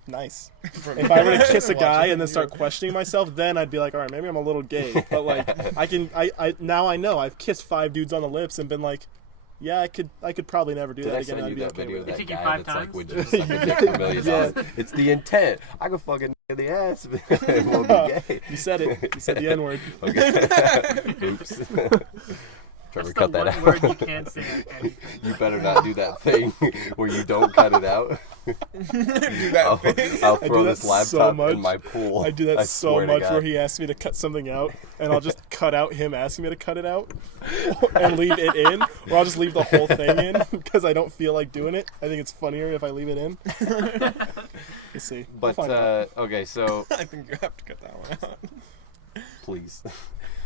nice, if I were to kiss a guy and then start questioning myself, then I'd be like, all right, maybe I'm a little gay. But like, I now I know I've kissed 5 dudes on the lips and been like, yeah, I could probably never do Did that I again. send I'd you be that okay video of with it. that It took you guy 5 that's like, times? would you suck a dick $1 million? It's the intent. I could fucking in the ass. It won't be gay. You said it. You said the N word. Okay. Oops. Trevor, That's cut the that one out. word you can't say. Okay. You better not do that thing where you don't cut it out. Do that I'll I throw do this that so laptop much. in my pool. I do that so swear to much God. where he asks me to cut something out, and I'll just cut out him asking me to cut it out and leave it in, or I'll just leave the whole thing in because I don't feel like doing it. I think it's funnier if I leave it in. Let's see. We'll But find out. okay, so I think you have to cut that one out. please.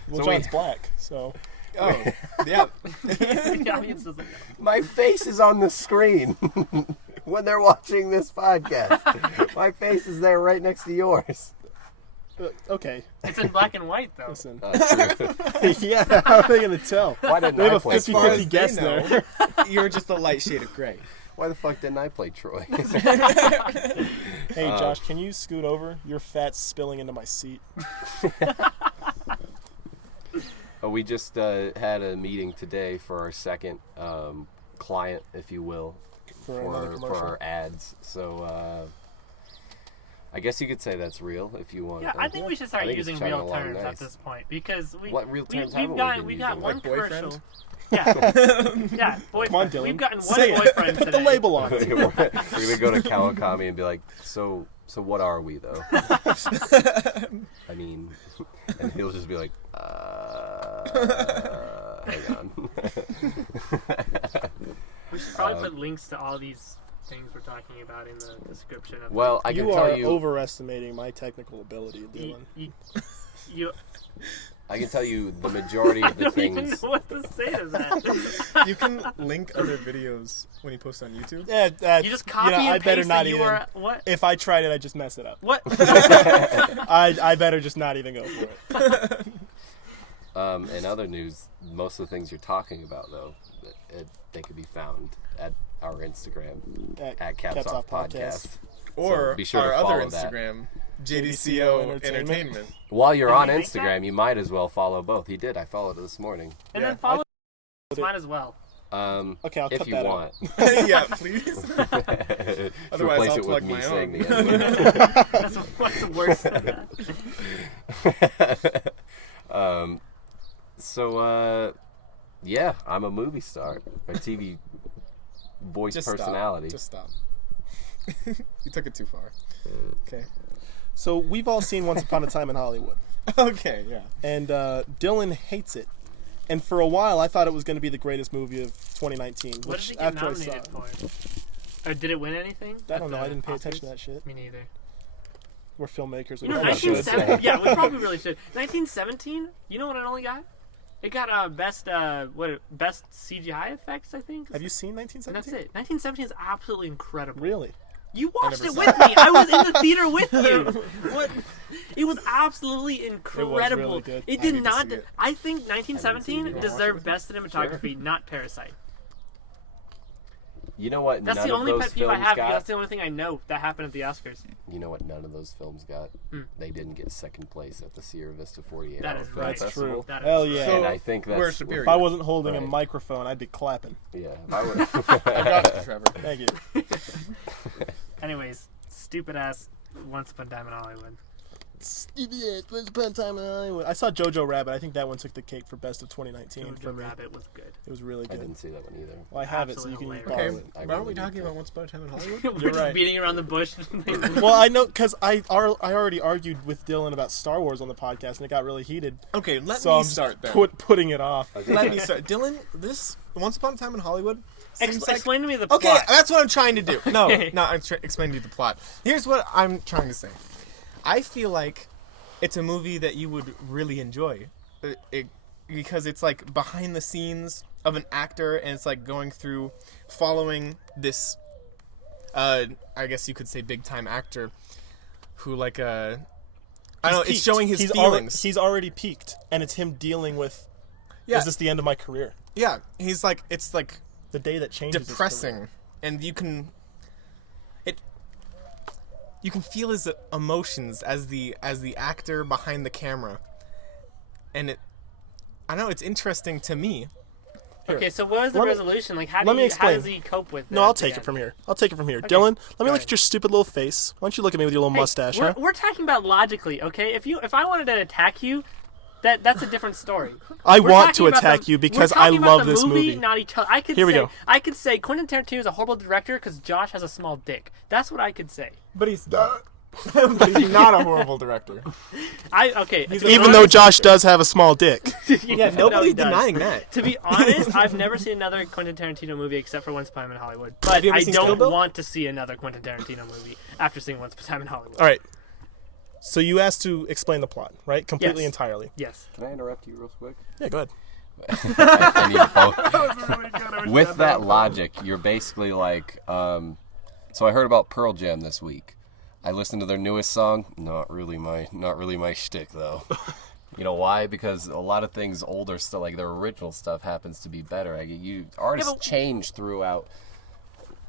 Well, so John's black, so Oh, yeah. The audience doesn't know. My face is on the screen when they're watching this podcast. My face is there right next to yours. Okay. It's in black and white though. Listen. True. Yeah, how are they gonna tell? Why didn't They have I a play? 50-50 As far as guess they know, there. you're just a light shade of gray. Why the fuck didn't I play Troy? Hey, Josh, can you scoot over? Your fat's spilling into my seat. We just had a meeting today for our second client, if you will, For another for commercial. our ads. So I guess you could say that's real if you want. Yeah, I think we should start I think it's using chugging real along terms at nice. this point because What real terms we've haven't we got been we've got using? one Like boyfriend? commercial. Yeah, boyfriend. Come on, Dylan. We've gotten one Say boyfriend it. Put today. the label on it. We're gonna go to Kawakami and be like, so what are we though? I mean, and he'll just be like, hang on. We should probably put links to all these things we're talking about in the description of Well, I can You tell are you. overestimating my technical ability, Dylan. you I can tell you the majority of I the don't even things. know what to say to that. You can link other videos when you post on YouTube. Yeah, You just copy I and better paste not the even. URL. What? If I tried it, I'd just mess it up. What? I better just not even go for it. In other news, most of the things you're talking about, though, they could be found at our Instagram at Caps Off Podcast. Or So be sure to our other follow that. Instagram, JDCO JDCO Entertainment. While you're on Did you make Instagram, you might as well follow both. He did. I followed it this morning. And Yeah. then follow mine as well. Okay, I'll if cut you that want. Yeah, please. To Otherwise, replace I'll it with plug me my saying own. the N-word. What's the worst than that? Yeah, I'm a movie star, a TV voice Just personality. Stop. Just stop. You took it too far. Okay. So we've all seen Once Upon a Time in Hollywood, Okay, yeah. and Dylan hates it. And for a while, I thought it was going to be the greatest movie of 2019. What Which did it get after I saw, nominated for? Or did it win anything? I at don't know. the I didn't pay Oscars? attention to that shit. Me neither. We're filmmakers. We You know, probably should. 1917. Yeah, we probably really should. 1917. You know what it only got? It got best CGI effects, I think. Have you seen And that's 1917? it. 1917 is absolutely incredible. Really? You watched never it saw with me. I was in the theater with you. What? It was absolutely incredible. really good. It I did need to not. see it. I think I haven't 1917 seen it. deserved best cinematography, not Parasite. You know what? That's none the of only those pet peeve I films have. got. Because that's the only thing I know that happened at the Oscars. You know what? None of those films got. They didn't get second place at the Sierra Vista 48 That Hour is Film right. That's Festival. true. That is Hell true. yeah. So, And I think that's we're superior. If I wasn't holding a Right. microphone, I'd be clapping. Yeah. If I would, I got it, Trevor. Thank you. Anyways, stupid ass Once Upon a Time in Hollywood. stupid ass Once Upon a Time in Hollywood. I saw Jojo Rabbit. I think that one took the cake for best of 2019 for Jojo me. Rabbit was good. It was really I good. didn't see that one either. Well, I have it, so you can Absolutely borrow Okay, it. I but aren't we really talking need about to. Once Upon a Time in Hollywood? We're You're just right. beating around the bush. Well, I know because I already argued with Dylan about Star Wars on the podcast, and it got really heated. Okay, let So me I'm start just then. putting it off. Let me start. Dylan, this Once Upon a Time in Hollywood seems like... Explain to me the plot. Okay, that's what I'm trying to do. No, I'm explaining to you the plot. Here's what I'm trying to say. I feel like it's a movie that you would really enjoy. Because it's like behind the scenes of an actor, and it's like going through, following this, I guess you could say big time actor, who like, I don't know, it's Peaked. showing his he's feelings. He's already peaked, and it's him dealing with, Yeah. is this the end of my career? Yeah, he's like, it's like The day that changes his career. depressing, and you can feel his emotions as the actor behind the camera, and I know it's interesting to me. Okay, so what is the Let me- resolution? Like, how let me how explain. does he cope with? No, it I'll at the take it end? from here. Dylan, let me Go look ahead. at your stupid little face. Why don't you look at me with your little Hey, mustache, we're, huh? we're talking about logically, okay? If I wanted to attack you, that's a different story. I We're want to talking about attack the- you because we're I talking love about the this movie. Not each other. I could Here we say go. I could say Quentin Tarantino is a horrible director because Josh has a small dick. That's what I could say. But he's not a horrible director. Even though Josh does have a small dick. Yeah, nobody's he does. denying that. To be honest, I've never seen another Quentin Tarantino movie except for Once Upon a Time in Hollywood. But you ever I seen Kill don't Bill? want to see another Quentin Tarantino movie after seeing Once Upon a Time in Hollywood. All right. So you asked to explain the plot, right? Completely, Yes. entirely. Yes. Can I interrupt you real quick? Yeah, go ahead. I need both. With that logic, you're basically like, so I heard about Pearl Jam this week. I listened to their newest song. Not really my shtick though. You know why? Because a lot of things older stuff, like their original stuff, happens to be better. Artists change throughout.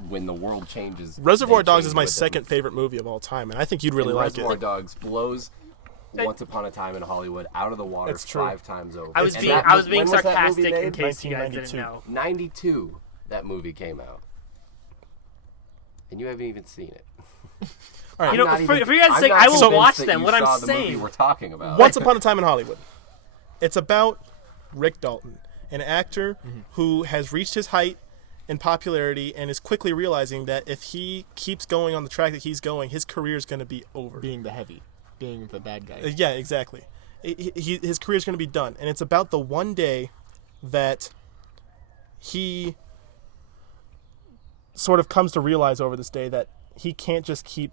When the world changes, Reservoir they Dogs change is my with it. second favorite movie of all time, and I think you'd really And like Reservoir it. Dogs blows Once Upon a Time in Hollywood out of the water It's true. 5 times over. I was And being that I was mo- being when was that movie sarcastic in made? case you guys didn't 1992. know. 92. That movie came out, and you haven't even seen it. All right. You know, I'm not for your guys' I'm sake, not I will convinced watch that them. you What I'm saw the movie saying. we're talking about. Once Upon a Time in Hollywood. It's about Rick Dalton, an actor who has reached his height in popularity and is quickly realizing that if he keeps going on the track that he's going, his career is going to be over. Being the heavy, being the bad guy. Yeah, exactly. His career is going to be done, and it's about the one day that he sort of comes to realize over this day that he can't just keep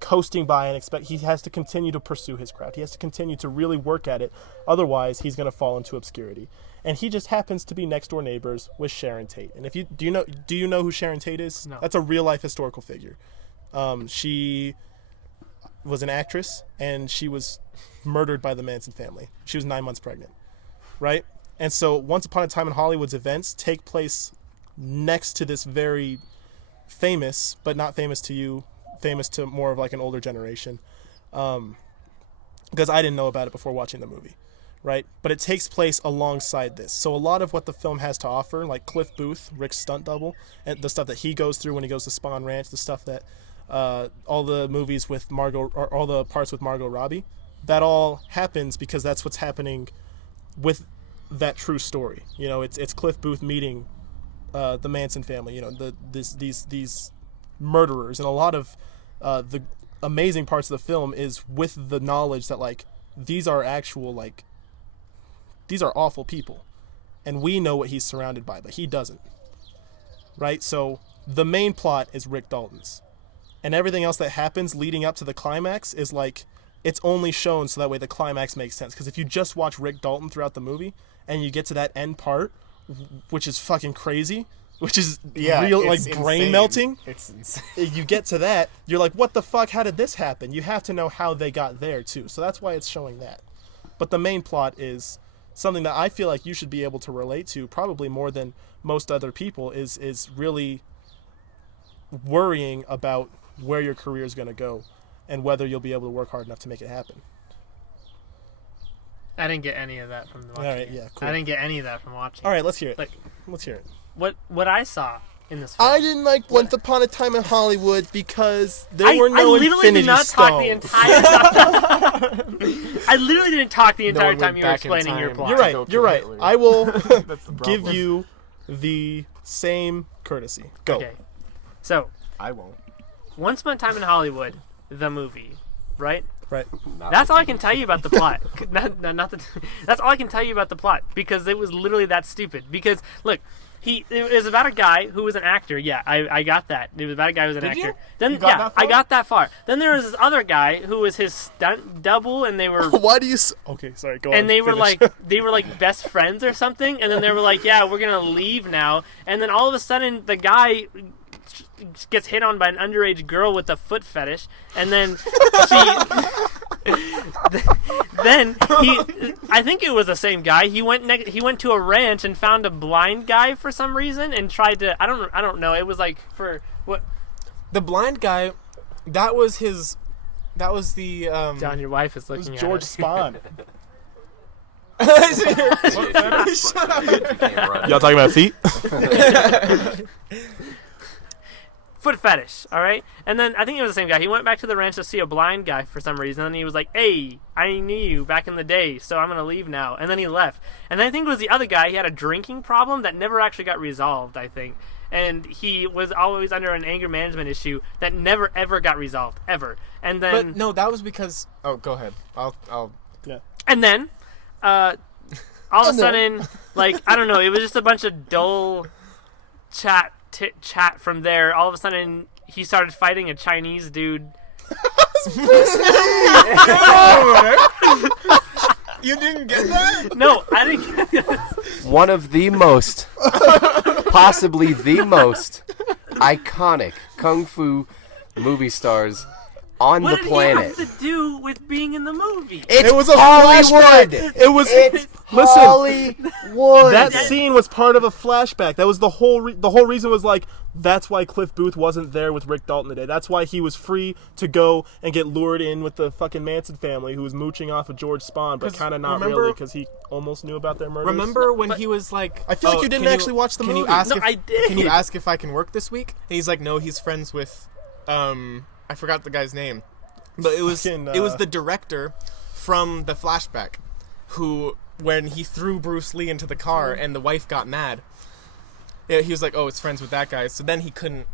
coasting by and expect. He has to continue to pursue his craft. He has to continue to really work at it. Otherwise, he's going to fall into obscurity. And he just happens to be next door neighbors with Sharon Tate. And if you do you know who Sharon Tate is? No. That's a real life historical figure. She was an actress, and she was murdered by the Manson family. She was 9 months pregnant, right? And so Once Upon a Time in Hollywood's events take place next to this very famous, but not famous to you, famous to more of like an older generation, because I didn't know about it before watching the movie, right? But it takes place alongside this. So a lot of what the film has to offer, like Cliff Booth, Rick's stunt double, and the stuff that he goes through when he goes to Spawn Ranch, the stuff that all the movies with Margot, or all the parts with Margot Robbie, that all happens because that's what's happening with that true story. You know, it's Cliff Booth meeting the Manson family. You know, these murderers, and a lot of the amazing parts of the film is with the knowledge that like these are actual, like, these are awful people, and we know what he's surrounded by, but he doesn't. Right? So the main plot is Rick Dalton's, and everything else that happens leading up to the climax is like, it's only shown so that way the climax makes sense. Because if you just watch Rick Dalton throughout the movie and you get to that end part, which is fucking crazy, which is real, like, brain melting. It's insane. You get to that, you're like, what the fuck? How did this happen? You have to know how they got there too. So that's why it's showing that. But the main plot is something that I feel like you should be able to relate to, probably more than most other people, is really worrying about where your career is going to go and whether you'll be able to work hard enough to make it happen. I didn't get any of that from watching. All right, yeah, cool. I didn't get any of that from watching. All right, let's hear it. Like, Let's hear it. what I saw in this film. I didn't like Once Upon a Time in Hollywood because there were I no literally Infinity did not Stones. talk the entire time. I literally didn't talk the entire one time went you were back in explaining your time. plot. You're right. Go You're right. kill Hitler. I will That's the give problem. you the same courtesy. Go. Okay. So, I won't. Once Upon a Time in Hollywood, the movie, right? Right. That's all I can tell you about the plot. That's all I can tell you about the plot because it was literally that stupid. Because look, it was about a guy who was an actor. Yeah, I got that. It was about a guy who was an actor. you? Then You got that far? I got that far. Then there was this other guy who was his stunt double, and they were Why do you? Okay, sorry. Go on. and they were finish. like best friends or something. And then they were like, yeah, we're gonna leave now. And then all of a sudden, the guy gets hit on by an underage girl with a foot fetish, and then then I think it was the same guy. He went to a ranch and found a blind guy for some reason and tried to I don't know. It was like for what The blind guy, that was the John, your wife is It was looking George at. Spahn. Y'all Y'all talking about feet? Foot fetish, all right? And then I think it was the same guy. He went back to the ranch to see a blind guy for some reason, and he was like, hey, I knew you back in the day, so I'm going to leave now. And then he left. And then I think it was the other guy. He had a drinking problem that never actually got resolved, I think. And he was always under an anger management issue that never, ever got resolved, ever. And then... But no, that was because... Oh, go ahead. I'll... Yeah. And then, all of a sudden, like, I don't know, it was just a bunch of dull chat from there. All of a sudden, he started fighting a Chinese dude. You didn't get that? No, I didn't get it. One of the most, possibly the most iconic kung fu movie stars on What the did planet. he have to do with being in the movie? It's It was a Hollywood. flashback. It was. It's Listen. Hollywood. That scene was part of a flashback. That was the whole reason was like that's why Cliff Booth wasn't there with Rick Dalton today. That's why he was free to go and get lured in with the fucking Manson family who was mooching off of George Spahn, but 'Cause kind of not remember- really because he almost knew about their murders. Remember when he was like... I feel like you didn't can actually watch the can movie. You ask No, if, I did. Can you ask if I can work this week? And he's like, no, he's friends with... I forgot the guy's name. But it was Fucking, it was the director from the flashback who, when he threw Bruce Lee into the car and the wife got mad, yeah, he was like, oh, it's friends with that guy. So then he couldn't,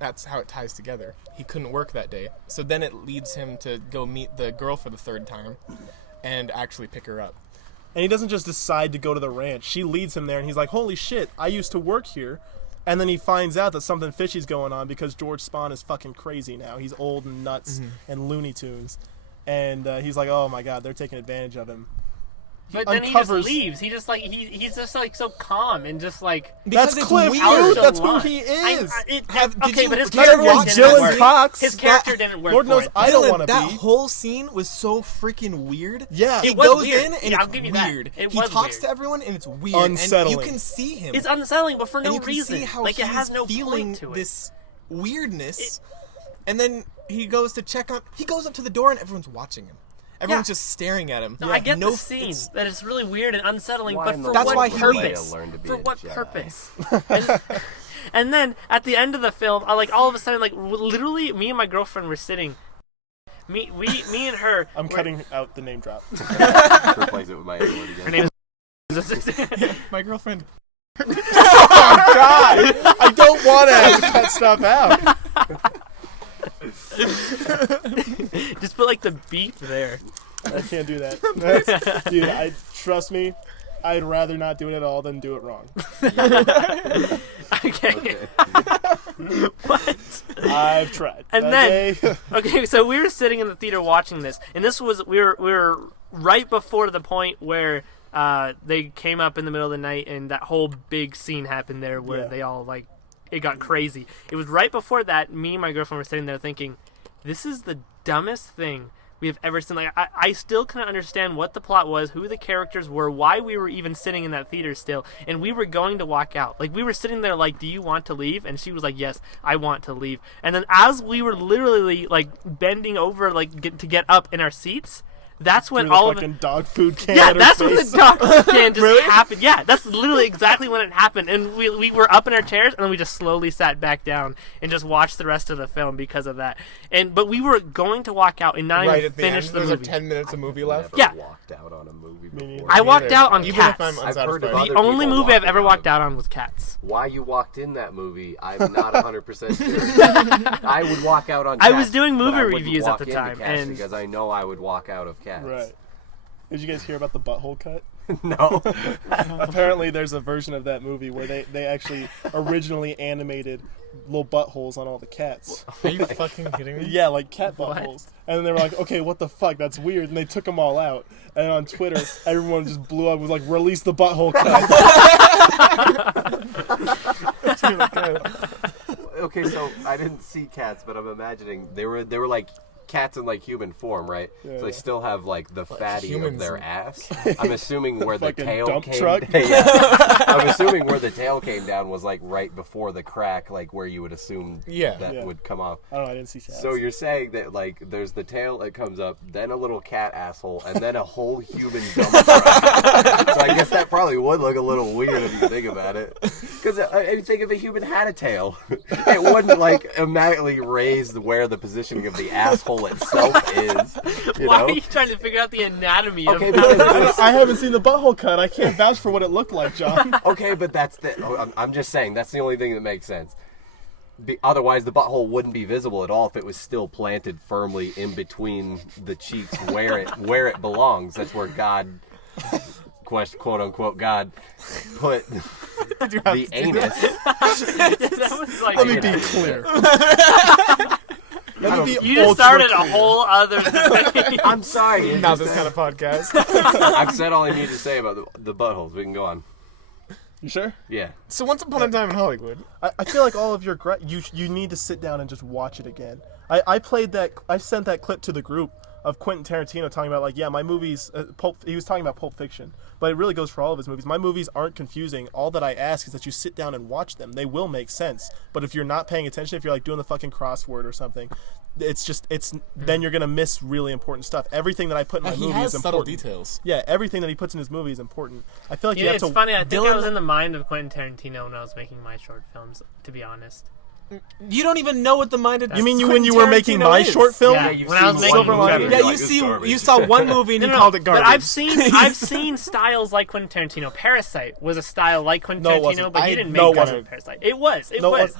that's how it ties together. He couldn't work that day. So then it leads him to go meet the girl for the third time and actually pick her up. And he doesn't just decide to go to the ranch. She leads him there, and he's like, holy shit, I used to work here. And then he finds out that something fishy's going on because George Spahn is fucking crazy now. He's old and nuts and Looney Tunes. And he's like, oh my god, they're taking advantage of him. But then he just leaves. He just like he's just like so calm and just like That's Because it's Cliff weird. Booth. That's who nonchalant. he is. Did you- but his did you character watch didn't Dylan work. Cox? His character didn't work. Lord for knows it. I don't Dylan, want to that be. whole scene was so freaking weird. Yeah. He It was goes weird. in and Yeah, I'll it's give you that. weird. It He was talks weird. to everyone and it's weird. Unsettling. And you can see him. It's unsettling, but for and no you can reason. see how Like it he's has no feeling point to it. this weirdness. And then he goes to check on. He goes up to the door and everyone's watching him. Everyone's Yeah. just staring at him. No, I get no, the scene it's- that it's really weird and unsettling, Why but in for the That's what why he purpose? leaves. Learn to be For a what Jedi. purpose? And then at the end of the film, I like all of a sudden, like literally, me and my girlfriend were sitting. Me and her. I'm were- cutting out the name drop. Replace it with my other word Her again. name is. My girlfriend. Oh god! I don't want to have to cut stuff out. Just put like the beep there. I can't do that. Dude, trust me, I'd rather not do it at all than do it wrong. Okay. What? I've tried. And okay? then- Okay, so we were sitting in the theater watching this, and this was we were right before the point where they came up in the middle of the night, and that whole big scene happened there where Yeah. they all like it got crazy. It was right before that. Me and my girlfriend were sitting there thinking, "This is the dumbest thing we have ever seen." Like I still couldn't understand what the plot was, who the characters were, why we were even sitting in that theater still, and we were going to walk out. Like we were sitting there like, "Do you want to leave?" And she was like, "Yes, I want to leave." And then as we were literally like bending over like to get up in our seats, that's when Threw the all of fucking dog food can yeah, at her that's when the face. dog can just happened. Yeah, that's literally exactly when it happened. And we were up in our chairs, and then we just slowly sat back down and just watched the rest of the film because of that. But we were going to walk out and not Right even at the finish end, the there's movie. like 10 minutes of movie left. Never Yeah. walked out on a movie Me before. neither. I walked out on Even if I'm Cats. I've heard of unsatisfied. other The only people movie I've ever walking walked out out on was Cats. Why you walked in that movie, I'm not 100% sure. I would walk out on Cats. I was doing but movie I wouldn't reviews at walk the into time, Cats and- because I know I would walk out of Cats. Right. Did you guys hear about the butthole cut? No. Apparently, there's a version of that movie where they actually originally animated little buttholes on all the cats. Are you fucking kidding me? Yeah, like cat What? buttholes. And then they were like, okay, what the fuck? That's weird. And they took them all out. And on Twitter, everyone just blew up. Was like, release the butthole cut. Okay, so I didn't see Cats, but I'm imagining they were like cats in like human form, right? Yeah, so they yeah. still have like the fatty of humans. their ass. I'm assuming where the Fucking tail dump came. truck? Yeah. I'm assuming where the tail came down was like right before the crack, like where you would assume Yeah. that Yeah. would come off. I don't know. I didn't see cats. So you're saying that like there's the tail that comes up, then a little cat asshole, and then a whole human dump truck. So I guess that probably would look a little weird if you think about it. Because I think if a human had a tail, it wouldn't like immediately raise where the positioning of the asshole itself is. You Why know? are you trying to figure out the anatomy Okay, of because I haven't seen the butthole cut. I can't vouch for what it looked like, John. okay, but that's the. I'm just saying that's the only thing that makes sense. Otherwise, the butthole wouldn't be visible at all if it was still planted firmly in between the cheeks, where it belongs. That's where God, quote unquote, God, put the anus. that was like, Let me be clear. Let me be you just ultra started a clear. whole other thing. I'm sorry. it's Not just this kind of podcast. I've said all I need to say about the buttholes. We can go on. You sure? Yeah. So once upon a time in Hollywood. I feel like all of your you need to sit down and just watch it again. I sent that clip to the group of Quentin Tarantino talking about like, yeah, my movies, he was talking about Pulp Fiction, but it really goes for all of his movies. My movies aren't confusing. All that I ask is that you sit down and watch them. They will make sense. But if you're not paying attention, if you're like doing the fucking crossword or something, then you're gonna miss really important stuff. Everything that I put in my He movie has is subtle important. details. Yeah, everything that he puts in his movie is important. I feel like you Yeah, have it's to. funny. I think I Dylan- was in the mind of Quentin Tarantino when I was making my short films, to be honest. You don't even know what the mind of You mean when Quentin you were making Tarantino my is. short film? Yeah, you've when I was seen making Silver one Lining. movie, Yeah, you're you like, see, "It's garbage." you saw one movie and you called it garbage. But I've seen styles like Quentin Tarantino. Parasite was a style like Quentin No, it Tarantino, wasn't. but I- he didn't no, it make wasn't. Parasite. It was. It No, was.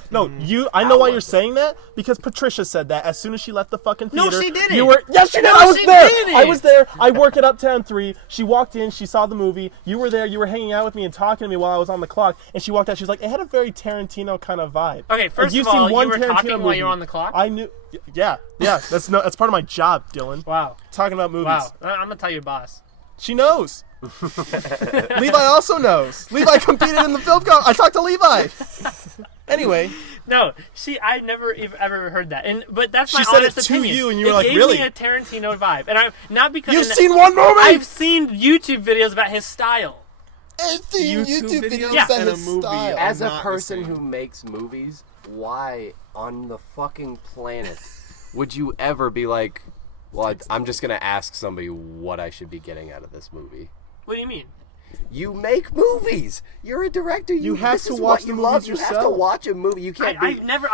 I know why How you're was it? saying that because Patricia said that as soon as she left the fucking No, theater. she didn't. You were yes, she did. No, I was she there. didn't. I was there. I work at Uptown 3. She walked in. She saw the movie. You were there. You were hanging out with me and talking to me while I was on the clock. And she walked out. She was like, it had a very Tarantino kind of vibe. Okay, Like, first you've of all, seen one you were Tarantino talking movie. while you were on the clock? I knew. Yeah. That's part of my job, Dylan. Wow. Talking about movies. Wow. I'm going to tell your boss. She knows. Levi also knows. Levi competed in the film I talked to Levi. Anyway, No, I never ever heard that. But that's my She said honest it to opinion. you, and you were it like, gave really? me a Tarantino vibe. And not because you've seen one movie. I've seen YouTube videos about his style. I've seen YouTube videos Yeah. and a movie. style. As a not the person same. who makes movies, why on the fucking planet would you ever be like, well, I'm just going to ask somebody what I should be getting out of this movie? What do you mean? You make movies. You're a director. You have this to is watch what the you movies love. You have to yourself. watch a movie. You can't be. I've never.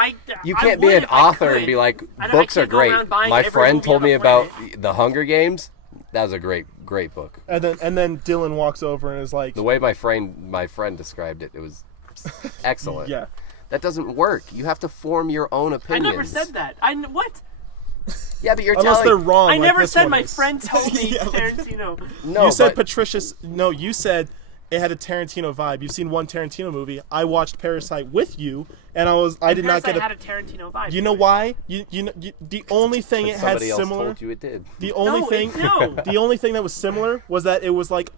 You I can't be would an if I author and could. be like, I books are can't go great. around buying My every friend movie told on me the about planet. The Hunger Games. That was a great book. And then Dylan walks over and is like, The way my friend described it, it was excellent. yeah. That doesn't work. You have to form your own I opinions. never said that. What? Yeah, but you're Unless telling. they're wrong. I like never this said one my is. friend told me Tarantino. No, You said but Patricia's. No, you said it had a Tarantino vibe. You've seen one Tarantino movie. I watched Parasite with you, and I did not get Parasite a. had a Tarantino vibe. You know why? The only thing it had somebody else similar. told you it did. The only No, thing. no. The only thing that was similar was that it was like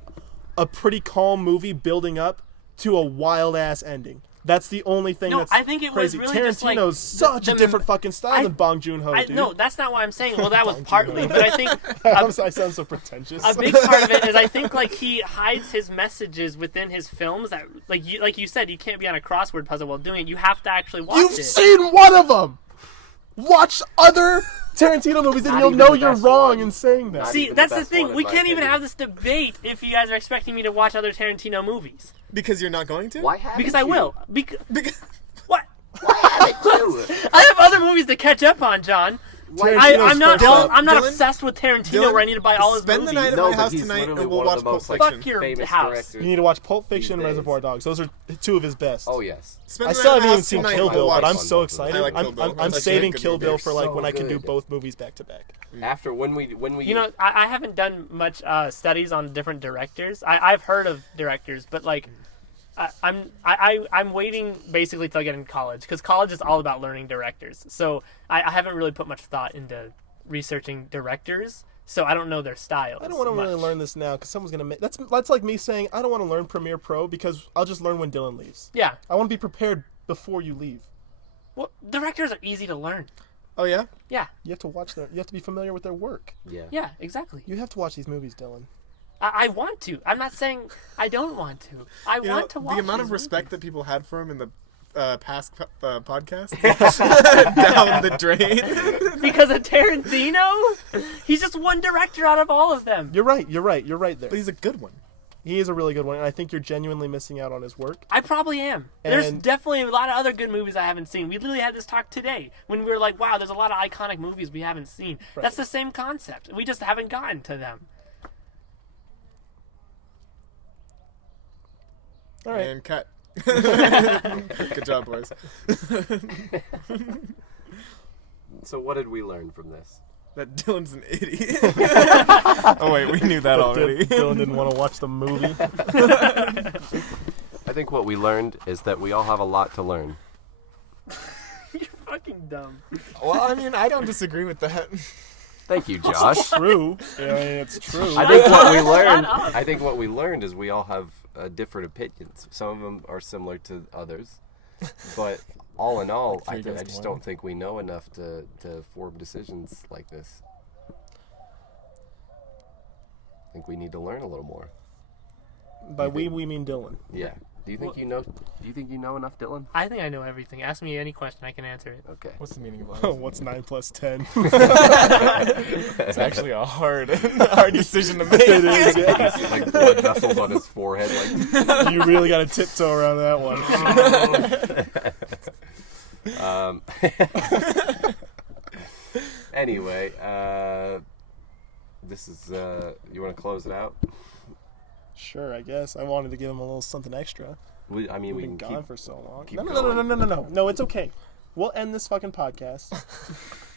a pretty calm movie building up to a wild ass ending. That's the only thing No, that's I think it was crazy. really just, like, Tarantino's such a the- different fucking style than Bong Joon-ho, dude. No, that's not why I'm saying. Well, that was partly, but I think I sound so pretentious. a big part of it is I think like he hides his messages within his films. That like you said, you can't be on a crossword puzzle while doing it. You have to actually watch You've it. seen one of them. Watch other Tarantino movies, then Not you'll even know the you're best wrong one. in saying that. Not See, even that's the the best thing. one, in We my can't even opinion. have this debate if you guys are expecting me to watch other Tarantino movies. Because you're not going to? Why haven't Because I you? will. Because What? Why haven't you? I have other movies to catch up on, John. I'm not first up. obsessed with Tarantino Dylan, where I need to buy all his spend movies. the night at No, my but house he's tonight literally and we'll one of watch the Pulp most Fiction. Fuck your famous house. directors. You need to watch Pulp Fiction and These days. Reservoir Dogs. Those are two of his best. Oh yes. Spend I the still night at haven't my even house seen tonight Kill and Bill, we'll but I'm watch so them. excited. I like Kill Bill. I'm It's saving good Kill Bill movie. for like So when I can do good. both movies back to back. After when we You know, I haven't done much studies on different directors. I've heard of directors, but like, I'm waiting basically till I get into college because college is all about learning directors. So I haven't really put much thought into researching directors, so I don't know their styles. I don't want to really learn this now because someone's gonna make. That's like me saying I don't want to learn Premiere Pro because I'll just learn when Dylan leaves. Yeah, I want to be prepared before you leave. well, directors are easy to learn. Oh, yeah? Yeah, You have to watch their. You have to be familiar with their work. yeah, exactly. You have to watch these movies, Dylan. I want to. I'm not saying I don't want to. I You know, want to watch the amount these of respect movies. that people had for him in the past podcast down the drain. Because of Tarantino, he's just one director out of all of them. You're right. You're right there. But he's a good one. He is a really good one, and I think you're genuinely missing out on his work. I probably am. There's And- definitely a lot of other good movies I haven't seen. We literally had this talk today when we were like, wow, there's a lot of iconic movies we haven't seen. Right. That's the same concept. We just haven't gotten to them. All right. And cut. Good job, boys. So what did we learn from this? That Dylan's an idiot. Oh, wait, we knew that already. Dylan didn't want to watch the movie. I think what we learned is that we all have a lot to learn. You're fucking dumb. Well, I mean, I don't disagree with that. Thank you, Josh. True. Yeah, I mean, it's true. I think what we Shut learned. up. I think what we learned is we all have different opinions. Some of them are similar to others, but all in all, I just don't think we know enough to form decisions like this. I think we need to learn a little more. By we mean Dylan. Yeah. Do you think you know? Do you think you know enough, Dylan? I think I know everything. Ask me any question, I can answer it. Okay. What's the meaning of life? What's 9 plus 10? It's actually a hard decision to make. It is. Yeah. He's like blood vessels on his forehead, like. You really got to tiptoe around that one. Anyway, this is. You want to close it out? Sure, I guess. I wanted to give him a little something extra. We We've can been gone keep. for so long. keep No. No, it's okay. We'll end this fucking podcast.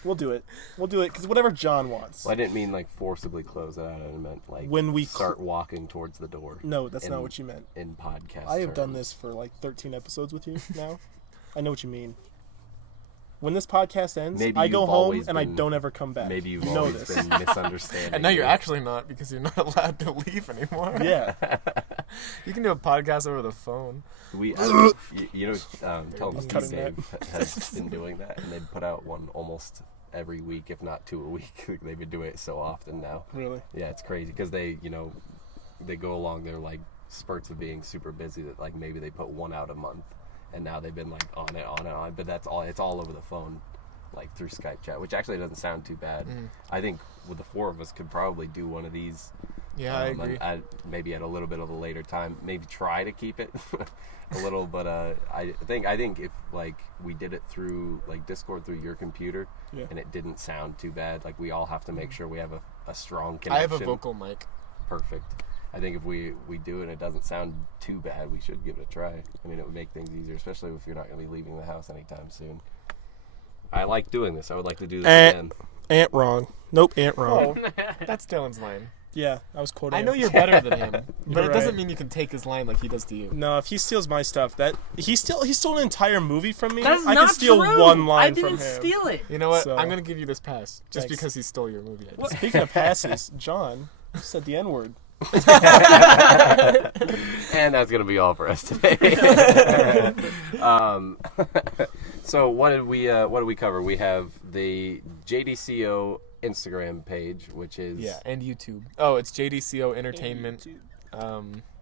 We'll do it. Because whatever John wants. Well, I didn't mean like forcibly close it out. I meant like When we start walking towards the door. No, that's in- not what you meant. In podcast. I have done terms. this for like 13 episodes with you now. I know what you mean. When this podcast ends, Maybe I go you've home always and I been- don't ever come back. Maybe you've you know always this. been misunderstanding. And now you're me. actually not because you're not allowed to leave anymore. Yeah. You can do a podcast over the phone. We, you know, Tell Me cutting Steve Dave has been doing that, and they put out one almost every week, if not 2 a week. They've been doing it so often now. Really? Yeah, it's crazy because they, they go along their like spurts of being super busy that like maybe they put one out a month, and now they've been like on and on. But that's all. It's all over the phone, like through Skype chat, which actually doesn't sound too bad. I think with the 4 of us could probably do one of these. Yeah, I agree. Maybe at a little bit of a later time. Maybe try to keep it a little, but I think if like we did it through like Discord through your computer, Yeah. and it didn't sound too bad. Like we all have to make sure we have a strong connection. I have a vocal mic. Perfect. I think if we do it and it doesn't sound too bad, we should give it a try. I mean, it would make things easier, especially if you're not going to be leaving the house anytime soon. I like doing this. I would like to do this again. Ant wrong. Nope, Ant wrong. Oh, that's Dylan's line. Yeah, I was quoting I know him. you're better than him, but it doesn't right. mean you can take his line like he does to you. No, if he steals my stuff, he stole an entire movie from me. That's I not can steal true. one line I didn't from him. steal it. You know what? So- I'm gonna give you this pass just Thanks. because he stole your movie. Speaking of passes, John said the N-word. And that's going to be all for us today. So what did we cover? We have the JDCO Instagram page, which is and YouTube. Oh, it's JDCO Entertainment.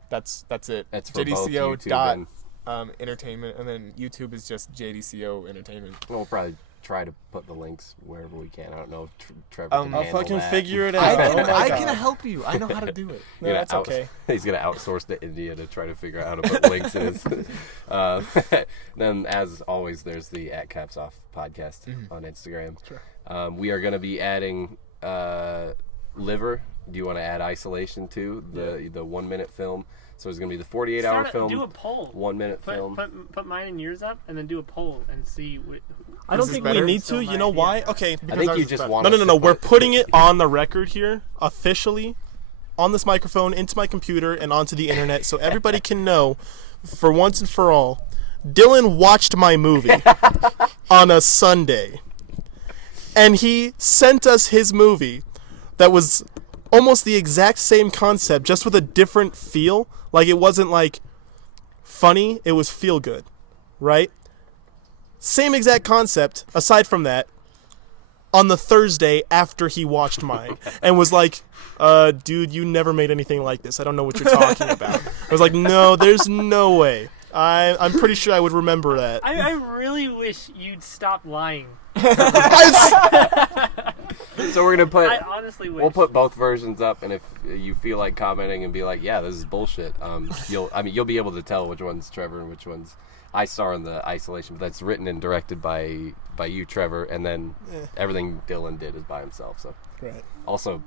That's it. That's for both JDCO YouTube dot and entertainment, and then YouTube is just JDCO Entertainment. we'll probably try to put the links wherever we can. I don't know if Trevor can I'll handle fucking that. figure it out. I can help you. I know how to do it. No, that's okay. He's gonna outsource to India to try to figure out how to put links in his. Then, as always, there's the @CapsOff podcast on Instagram. Sure. We are gonna be adding Liver. Do you want to add Isolation too? The 1 minute film. So it's gonna be the 48-hour film. Do a poll. 1 minute film. Put mine and yours up, and then do a poll and see. I don't think we need to. You know why? Okay. I think you just want. No. We're putting it on the record here, officially, on this microphone, into my computer, and onto the internet, so everybody can know, for once and for all, Dillon watched my movie on a Sunday, and he sent us his movie that was almost the exact same concept, just with a different feel. Like, it wasn't like funny, it was feel good, right? Same exact concept, aside from that, on the Thursday after he watched mine, and was like, dude, you never made anything like this. I don't know what you're talking about. I was like, no, there's no way. I'm pretty sure I would remember that. I really wish you'd stop lying. So we're gonna put. I honestly wish. We'll put both versions up, and if you feel like commenting and be like, "Yeah, this is bullshit," you'll be able to tell which one's Trevor and which one's I star in the Isolation. But that's written and directed by you, Trevor, and then everything Dillon did is by himself. So Right. also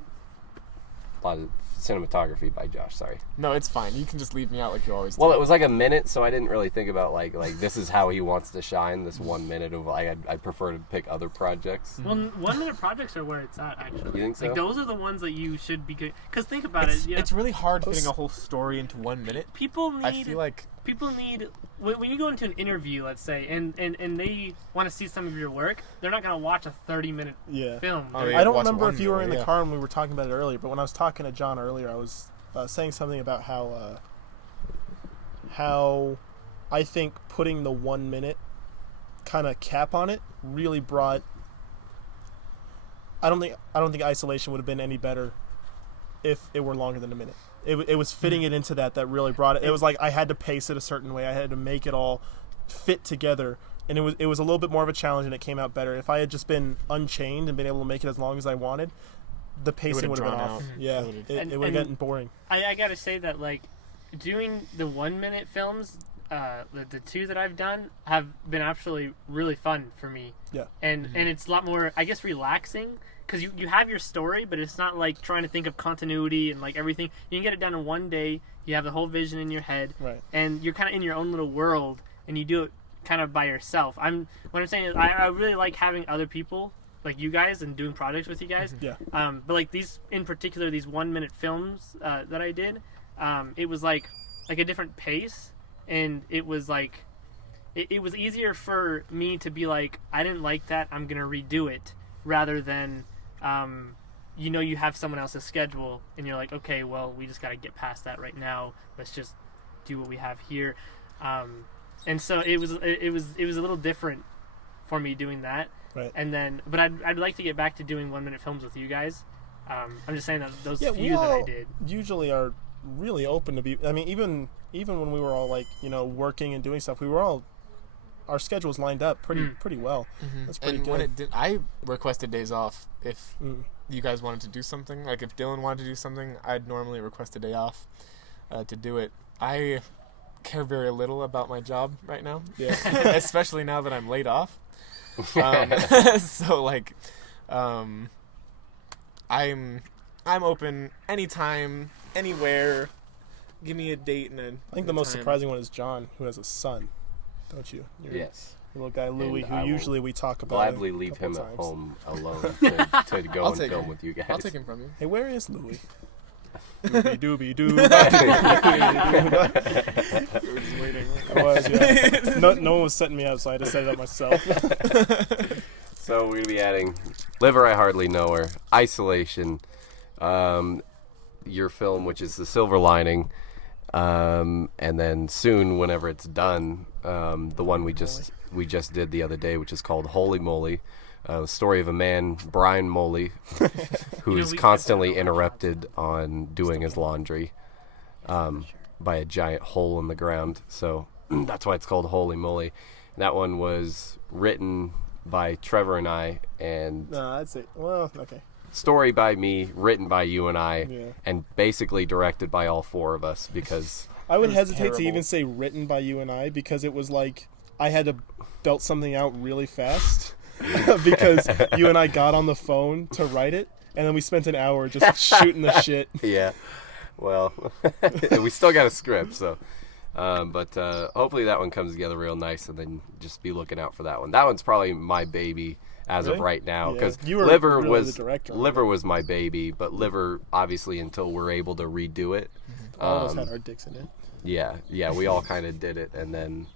a lot of cinematography by Josh. Sorry. No, it's fine. You can just leave me out like you always do. Well, it was like a minute, so I didn't really think about like this is how he wants to shine. This 1 minute of I prefer to pick other projects. Well, 1 minute projects are where it's at, actually. You think so? Like, those are the ones that you should be good. Because think about it. It's really hard fitting a whole story into 1 minute. People need. I feel like People need when you go into an interview, let's say, and they want to see some of your work. They're not going to watch a 30-minute film. Oh, I don't watch remember one if you were in the movie, car when we were talking about it earlier, but when I was talking to John earlier, I was saying something about how I think putting the 1 minute kind of cap on it really brought. I don't think Isolation would have been any better if it were longer than a minute. It was fitting it into that really brought it. It was like I had to pace it a certain way. I had to make it all fit together, and it was a little bit more of a challenge, and it came out better. If I had just been unchained and been able to make it as long as I wanted, the pacing would have been off. Yeah, it would have gotten boring. I gotta say that, like, doing the 1 minute films, the two that I've done have been actually really fun for me. Yeah. And it's a lot more, I guess, relaxing, because you have your story, but it's not like trying to think of continuity and like everything. You can get it done in 1 day. You have the whole vision in your head, Right. and you're kind of in your own little world, and you do it kind of by yourself. What I'm saying is, I really like having other people like you guys and doing projects with you guys. Yeah. But like these in particular, these 1 minute films that I did, it was like a different pace, and it was like it was easier for me to be like, I didn't like that, I'm gonna redo it, rather than you have someone else's schedule and you're like, okay, well, we just got to get past that right now, let's just do what we have here. And so it was a little different for me doing that. Right. And then, but I'd like to get back to doing 1 minute films with you guys. I'm just saying that those Yeah, few that I did. Usually are really open to be. I mean, even when we were all like working and doing stuff, we were all our schedules lined up pretty well. That's pretty and good. when it did, I requested days off if you guys wanted to do something. Like if Dillon wanted to do something, I'd normally request a day off to do it. I care very little about my job right now, Yeah. especially now that I'm laid off. So like, I'm open anytime, anywhere. Give me a date and I think the most surprising one is John, who has a son. Don't you? Yes. Your little guy Louis, And who I will usually we talk about. Gladly a leave couple him at times. home alone to go I'll and take film him. with you guys. I'll take him from you. Hey, where is Louis? Doobie doo. We were just waiting. I was, yeah. No one was setting me up, so I had to set it up myself. So we're gonna be adding Liver, I Hardly Know Her, Isolation, your film, which is The Silver Lining, and then soon, whenever it's done, the one we just did the other day, which is called Holy Moly, the story of a man, Brian Moley, who is constantly interrupted on doing his laundry by a giant hole in the ground. So that's why it's called Holy Moly. That one was written by Trevor and I, and No, I'd say. Well, okay. story by me, written by you and I, Yeah. and basically directed by all four of us because I would was hesitate terrible. to even say written by you and I because it was like I had to belt something out really fast because you and I got on the phone to write it, and then we spent an hour just shooting the shit. yeah, well, we still got a script, so. But hopefully that one comes together real nice, and then just be looking out for that one. That one's probably my baby as of Really? right now, Yeah, because you were Liver really was the director on Liver was my baby, but Liver obviously until we're able to redo it. All of us had our dicks in it. Yeah, we all kind of did it, and then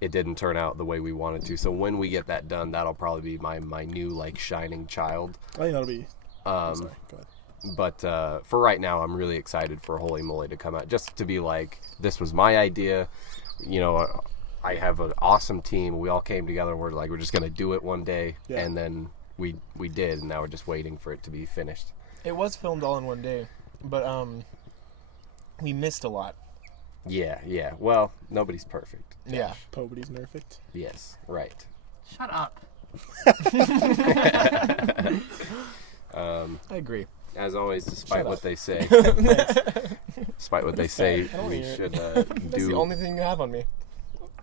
it didn't turn out the way we wanted to. So when we get that done, that'll probably be my new like shining child. I think that'll be. I'm sorry. Go ahead. But for right now, I'm really excited for Holy Moly to come out, just to be like, this was my idea. You know, I have an awesome team. We all came together and we're like, we're just gonna do it one day, Yeah. and then we did, and now we're just waiting for it to be finished. It was filmed all in one day, but we missed a lot. Yeah. Well, nobody's perfect. Yeah. Nobody's perfect. Yes, right. Shut up. I agree. As always, despite Shut what up. they say, despite what they say, I don't we hear it. should That's do. the only thing you have on me.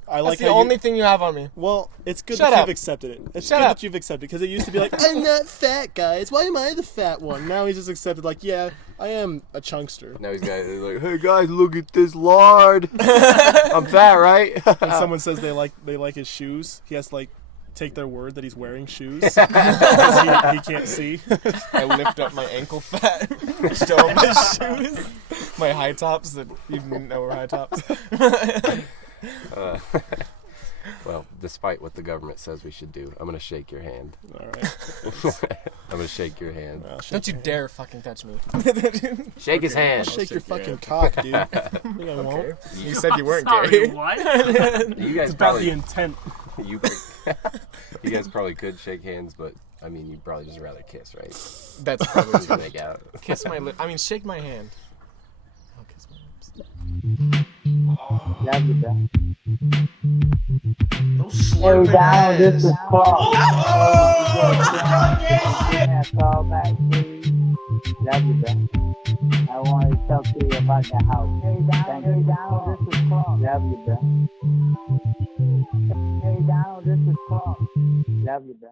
I That's like the how only thing you have on me. Well, it's good Shut that up. you've accepted it. It's Shut good up. that you've accepted because it used to be like, I'm not fat, guys. Why am I the fat one? Now he's just accepted like, yeah, I am a chunkster. Now he's like, hey guys, look at this lard. I'm fat, right? When someone says they like his shoes, he has to like take their word that he's wearing shoes because he can't see. I lift up my ankle fat, show him my shoes, my high tops that you didn't know were high tops. Well, despite what the government says we should do, I'm gonna shake your hand. All right. I'm gonna shake your hand. I'll shake Don't you your hand. dare fucking touch me. Shake his I'll hand. shake your fucking cock, dude. I think I won't. Okay. You said you weren't Sorry, gay. what? You guys It's about the probably intent. you guys probably could shake hands, but I mean, you'd probably just rather kiss, right? That's probably To make out. kiss my lip. I mean, shake my hand. I'll kiss my lips. Love you, bro. Hey, down, this is Paul. Yeah, call back, please. Love you, bro. I want to talk to you about the house. Hey, down, this is Paul. Love you, bro. Hey, down, this is Paul. Love you, bro.